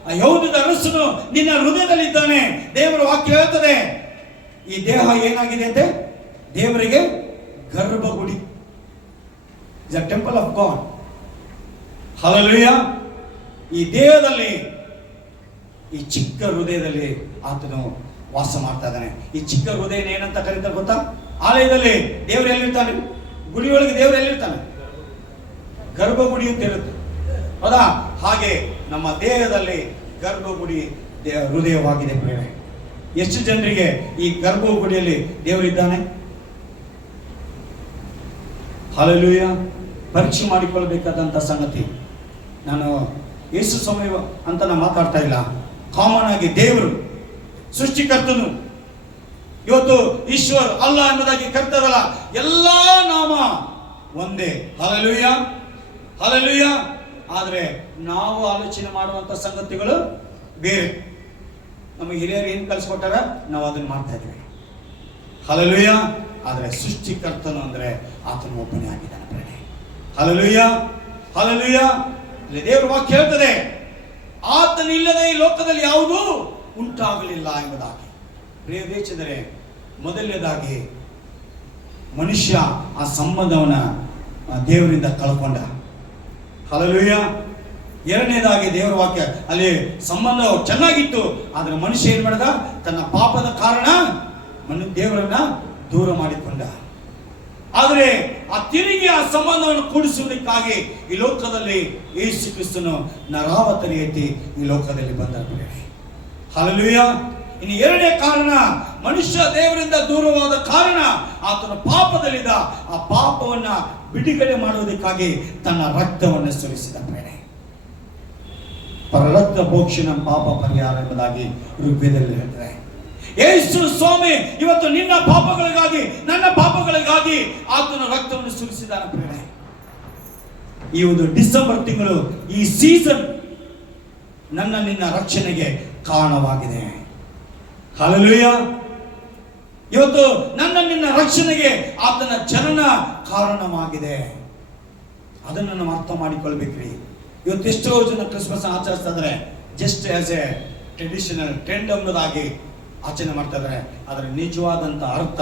ಆ ಯಹೂದ್ಯದ ಅರಸನು ನಿನ್ನ ಹೃದಯದಲ್ಲಿ ಇದ್ದಾನೆ. ದೇವರ ವಾಕ್ಯ ಹೇಳ್ತದೆ, ಈ ದೇಹ ಏನಾಗಿದೆ ಅಂತೆ? ದೇವರಿಗೆ ಗರ್ಭಗುಡಿ, the temple of god. Hallelujah. ಈ ದೇಹದಲ್ಲಿ, ಈ ಚಿಕ್ಕ ಹೃದಯದಲ್ಲಿ ಆತನು ವಾಸ ಮಾಡ್ತಾ ಇದ್ದಾನೆ. ಈ ಚಿಕ್ಕ ಹೃದಯ ಏನಂತ ಕರೀತಾರೆ ಗೊತ್ತಾ? ಆಲಯದಲ್ಲಿ ದೇವರು ಎಲ್ಲಿರ್ತಾನೆ? ಗುಡಿಯೊಳಗೆ ದೇವರು ಎಲ್ಲಿರ್ತಾನೆ? ಗರ್ಭಗುಡಿ ಅಂತ ಇರುತ್ತೆ, ಹೌದಾ? ಹಾಗೆ ನಮ್ಮ ದೇಹದಲ್ಲಿ ಗರ್ಭಗುಡಿ ಹೃದಯವಾಗಿದೆ ಪ್ರೇರೆ. ಎಷ್ಟು ಜನರಿಗೆ ಈ ಗರ್ಭಗುಡಿಯಲ್ಲಿ ದೇವರಿದ್ದಾನೆ? ಹಲ್ಲೆಲೂಯಾ. ಪರೀಕ್ಷೆ ಮಾಡಿಕೊಳ್ಳಬೇಕಾದಂತ ಸಂಗತಿ. ನಾನು ಯೇಸು ಸಮಯ ಅಂತ ನಾನು ಮಾತಾಡ್ತಾ ಇಲ್ಲ. ಕಾಮನ್ ಆಗಿ ದೇವರು ಸೃಷ್ಟಿಕರ್ತನು. ಇವತ್ತು ಈಶ್ವರ್ ಅಲ್ಲ ಎಂಬುದಾಗಿ ಕರ್ತದಲ್ಲ, ಎಲ್ಲಾ ನಾಮ ಒಂದೇ. Hallelujah, hallelujah. ಆದರೆ ನಾವು ಆಲೋಚನೆ ಮಾಡುವಂತ ಸಂಗತಿಗಳು ಬೇರೆ. ನಮ್ಮ ಹಿರಿಯರು ಏನು ಕಲಿಸ್ಕೊಟ್ಟಾರ, ನಾವು ಅದನ್ನು ಮಾಡ್ತಾ ಇದ್ದೀವಿ. ಹಲ್ಲೆಲೂಯಾ. ಆದರೆ ಸೃಷ್ಟಿಕರ್ತನು ಅಂದ್ರೆ ಆತನು ಒಬ್ಬನೇ ಆಗಿದ್ದಾನೆ. Hallelujah, hallelujah. ಇಲ್ಲಿ ದೇವರ ವಾಕ್ಯ ಹೇಳ್ತದೆ, ಆತನಿಲ್ಲದೆ ಈ ಲೋಕದಲ್ಲಿ ಯಾವುದೂ ಉಂಟಾಗಲಿಲ್ಲ ಎಂಬುದಾಗಿ. ಪ್ರಿಯ ದೇಶದರೆ, ಮೊದಲನೇದಾಗಿ ಮನುಷ್ಯ ಆ ಸಂಬಂಧವನ್ನ ದೇವರಿಂದ ಕಳ್ಕೊಂಡ. ಹಲ್ಲೆಲೂಯಾ. ಎರಡನೇದಾಗಿ ದೇವರ ವಾಕ್ಯ ಅಲ್ಲಿ ಸಂಬಂಧ ಚೆನ್ನಾಗಿತ್ತು, ಆದ್ರೆ ಮನುಷ್ಯ ಏನ್ ಮಾಡಿದ? ತನ್ನ ಪಾಪದ ಕಾರಣ ದೇವರನ್ನ ದೂರ ಮಾಡಿಕೊಂಡ. ಆದರೆ ಆ ತಿರುಗಿ ಆ ಸಂಬಂಧವನ್ನು ಕೂಡಿಸುವುದಕ್ಕಾಗಿ ಈ ಲೋಕದಲ್ಲಿ ಯೇಸು ಕ್ರಿಸ್ತನು ನರಾವತರಿ ಎತ್ತಿ ಈ ಲೋಕದಲ್ಲಿ ಬಂದರು. ಹಲ್ಲೆಲೂಯಾ. ಇನ್ನು ಎರಡನೇ ಕಾರಣ, ಮನುಷ್ಯ ದೇವರಿಂದ ದೂರವಾದ ಕಾರಣ ಆತನ ಪಾಪದಲ್ಲಿದ್ದ. ಆ ಪಾಪವನ್ನ ಬಿಡುಗಡೆ ಮಾಡುವುದಕ್ಕಾಗಿ ತನ್ನ ರಕ್ತವನ್ನು ಸುರಿಸಿದ ಪ್ರೇರಣೆ. ಪರರಕ್ತ ಭೋಕ್ಷಣ ಪಾಪ ಪರಿಹಾರ ಎಂಬುದಾಗಿ ಋಗ್ವೇದದಲ್ಲಿ ಹೇಳ್ತಾರೆ. ಯೇಸು ಸ್ವಾಮಿ ಇವತ್ತು ನಿನ್ನ ಪಾಪಗಳಿಗಾಗಿ, ನನ್ನ ಪಾಪಗಳಿಗಾಗಿ ಆತನ ರಕ್ತವನ್ನು ಸುರಿಸಿದ ಪ್ರೇರಣೆ. ಈ ಒಂದು ಡಿಸೆಂಬರ್ ತಿಂಗಳು, ಈ ಸೀಸನ್ ನನ್ನ ನಿನ್ನ ರಕ್ಷಣೆಗೆ ಕಾರಣವಾಗಿದೆ. ಹಲ್ಲೆಲೂಯಾ. ಇವತ್ತು ನನ್ನ ನಿನ್ನ ರಕ್ಷಣೆಗೆ ಆತನ ಜನನ ಕಾರಣವಾಗಿದೆ. ಅದನ್ನು ನಾವು ಅರ್ಥ ಮಾಡಿಕೊಳ್ಬೇಕ್ರಿ. ಇವತ್ತು ಎಷ್ಟೋ ಜನ ಕ್ರಿಸ್ಮಸ್ ಆಚರಿಸ್ತಾ ಇದ್ದಾರೆ, just as a traditional trend ಅನ್ನೋದಾಗಿ ಆಚರಣೆ ಮಾಡ್ತಾ ಇದ್ದಾರೆ. ಅದರ ನಿಜವಾದಂತ ಅರ್ಥ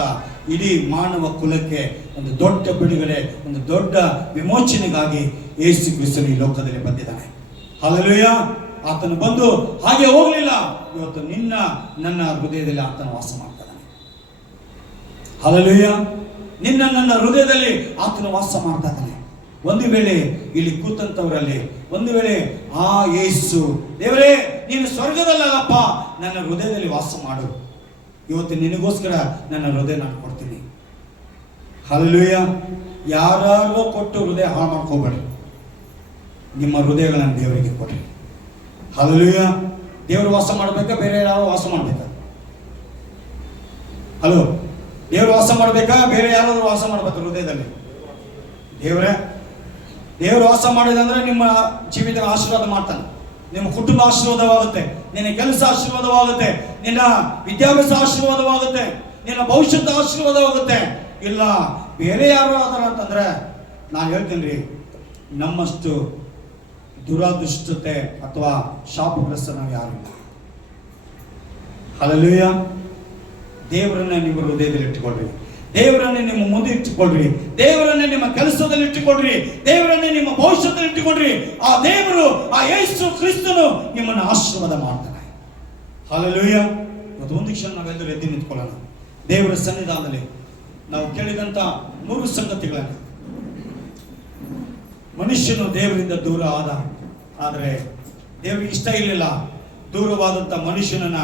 ಇಡೀ ಮಾನವ ಕುಲಕ್ಕೆ ಒಂದು ದೊಡ್ಡ ಬಿಡುಗಡೆ, ಒಂದು ದೊಡ್ಡ ವಿಮೋಚನೆಗಾಗಿ ಯೇಸು ಕ್ರಿಸ್ತನು ಈ ಲೋಕದಲ್ಲಿ ಬಂದಿದ್ದಾನೆ. ಹಲ್ಲೆಲೂಯಾ. ಆತನು ಬಂದು ಹಾಗೆ ಹೋಗಲಿಲ್ಲ, ಇವತ್ತು ನಿನ್ನ ನನ್ನ ಹೃದಯದಲ್ಲಿ ಆತನು ವಾಸ ಮಾಡ್ತಾನೆ. ಹಲ್ಲೆಲೂಯಾ. ನಿನ್ನ ನನ್ನ ಹೃದಯದಲ್ಲಿ ಆತನು ವಾಸ ಮಾಡ್ತಾ ಇದ್ದಾನೆ. ಒಂದು ವೇಳೆ ಇಲ್ಲಿ ಕೂತಂತವರಲ್ಲಿ ಒಂದು ವೇಳೆ ಆ ಯೇಸು ದೇವರೇ ನೀನು ಸ್ವರ್ಗದಲ್ಲಪ್ಪ, ನನ್ನ ಹೃದಯದಲ್ಲಿ ವಾಸ ಮಾಡು, ಇವತ್ತು ನಿನಗೋಸ್ಕರ ನನ್ನ ಹೃದಯ ನಾನು ಕೊಡ್ತೀನಿ. ಹಲ್ಲೆಲೂಯಾ. ಯಾರಿಗೋ ಕೊಟ್ಟು ಹೃದಯ ಹಾಳು ಮಾಡ್ಕೋಬೇಡಿ, ನಿಮ್ಮ ಹೃದಯಗಳನ್ನು ದೇವರಿಗೆ ಕೊಡ್ರಿ. ಹಲ್ಲೆಲೂಯಾ. ದೇವರು ವಾಸ ಮಾಡಬೇಕಾ, ಬೇರೆ ಯಾರು ವಾಸ ಮಾಡಬೇಕಾ? ಹಲೋ, ದೇವರು ವಾಸ ಮಾಡಬೇಕಾ, ಬೇರೆ ಯಾರಾದ್ರೂ ವಾಸ ಮಾಡ್ಬೇಕು ಹೃದಯದಲ್ಲಿ? ದೇವರು ವಾಸ ಮಾಡಿದಂದ್ರೆ ನಿಮ್ಮ ಜೀವಿತ ಆಶೀರ್ವಾದ ಮಾಡ್ತಾನೆ, ನಿಮ್ಮ ಕುಟುಂಬ ಆಶೀರ್ವಾದವಾಗುತ್ತೆ, ನಿನ್ನ ಕೆಲಸ ಆಶೀರ್ವಾದವಾಗುತ್ತೆ, ನಿನ್ನ ವಿದ್ಯಾಭ್ಯಾಸ ಆಶೀರ್ವಾದವಾಗುತ್ತೆ, ನಿನ್ನ ಭವಿಷ್ಯದ ಆಶೀರ್ವಾದವಾಗುತ್ತೆ. ಇಲ್ಲ ಬೇರೆ ಯಾರು ಆಧಾರ ಅಂತಂದ್ರೆ ನಾನು ಹೇಳ್ತೀನಿ ರೀ, ನಮ್ಮಷ್ಟು ದುರಾದೃಷ್ಟತೆ ಅಥವಾ ಶಾಪಗ್ರಸ್ತ ನಾವು ಯಾರಿಲ್ಲ. ಹಲ್ಲೆಲೂಯಾ. ದೇವರನ್ನ ನೀವು ಹೃದಯದಲ್ಲಿ ಇಟ್ಟುಕೊಳ್ಳ್ರಿ. ದೇವರನ್ನೇ ನಿಮ್ಮ ಮುಂದೆ ಇಟ್ಟುಕೊಳ್ರಿ, ದೇವರನ್ನೇ ನಿಮ್ಮ ಕೆಲಸದಲ್ಲಿ ಇಟ್ಟುಕೊಳ್ರಿ, ದೇವರನ್ನೇ ನಿಮ್ಮ ಭವಿಷ್ಯದಲ್ಲಿ ಇಟ್ಟುಕೊಳ್ರಿ. ಆ ದೇವರು, ಆ ಯೇಸು ಕ್ರಿಸ್ತನು ನಿಮ್ಮನ್ನು ಆಶೀರ್ವಾದ ಮಾಡ್ತಾನೆ. ಹಲ್ಲೆಲೂಯಾ. ಇವತ್ತು ಒಂದು ಕ್ಷಣ ನಾವೆಲ್ಲರೂ ಎದ್ದು ನಿಂತ್ಕೊಳ್ಳೋಣ. ದೇವರ ಸನ್ನಿಧಾನದಲ್ಲಿ ನಾವು ಕೇಳಿದಂತ 3 ಸಂಗತಿಗಳನ್ನು. ಮನುಷ್ಯನು ದೇವರಿಂದ ದೂರ ಆದ, ಆದರೆ ದೇವರಿಗೆ ಇಷ್ಟ ಇರಲಿಲ್ಲ ದೂರವಾದಂಥ ಮನುಷ್ಯನನ್ನ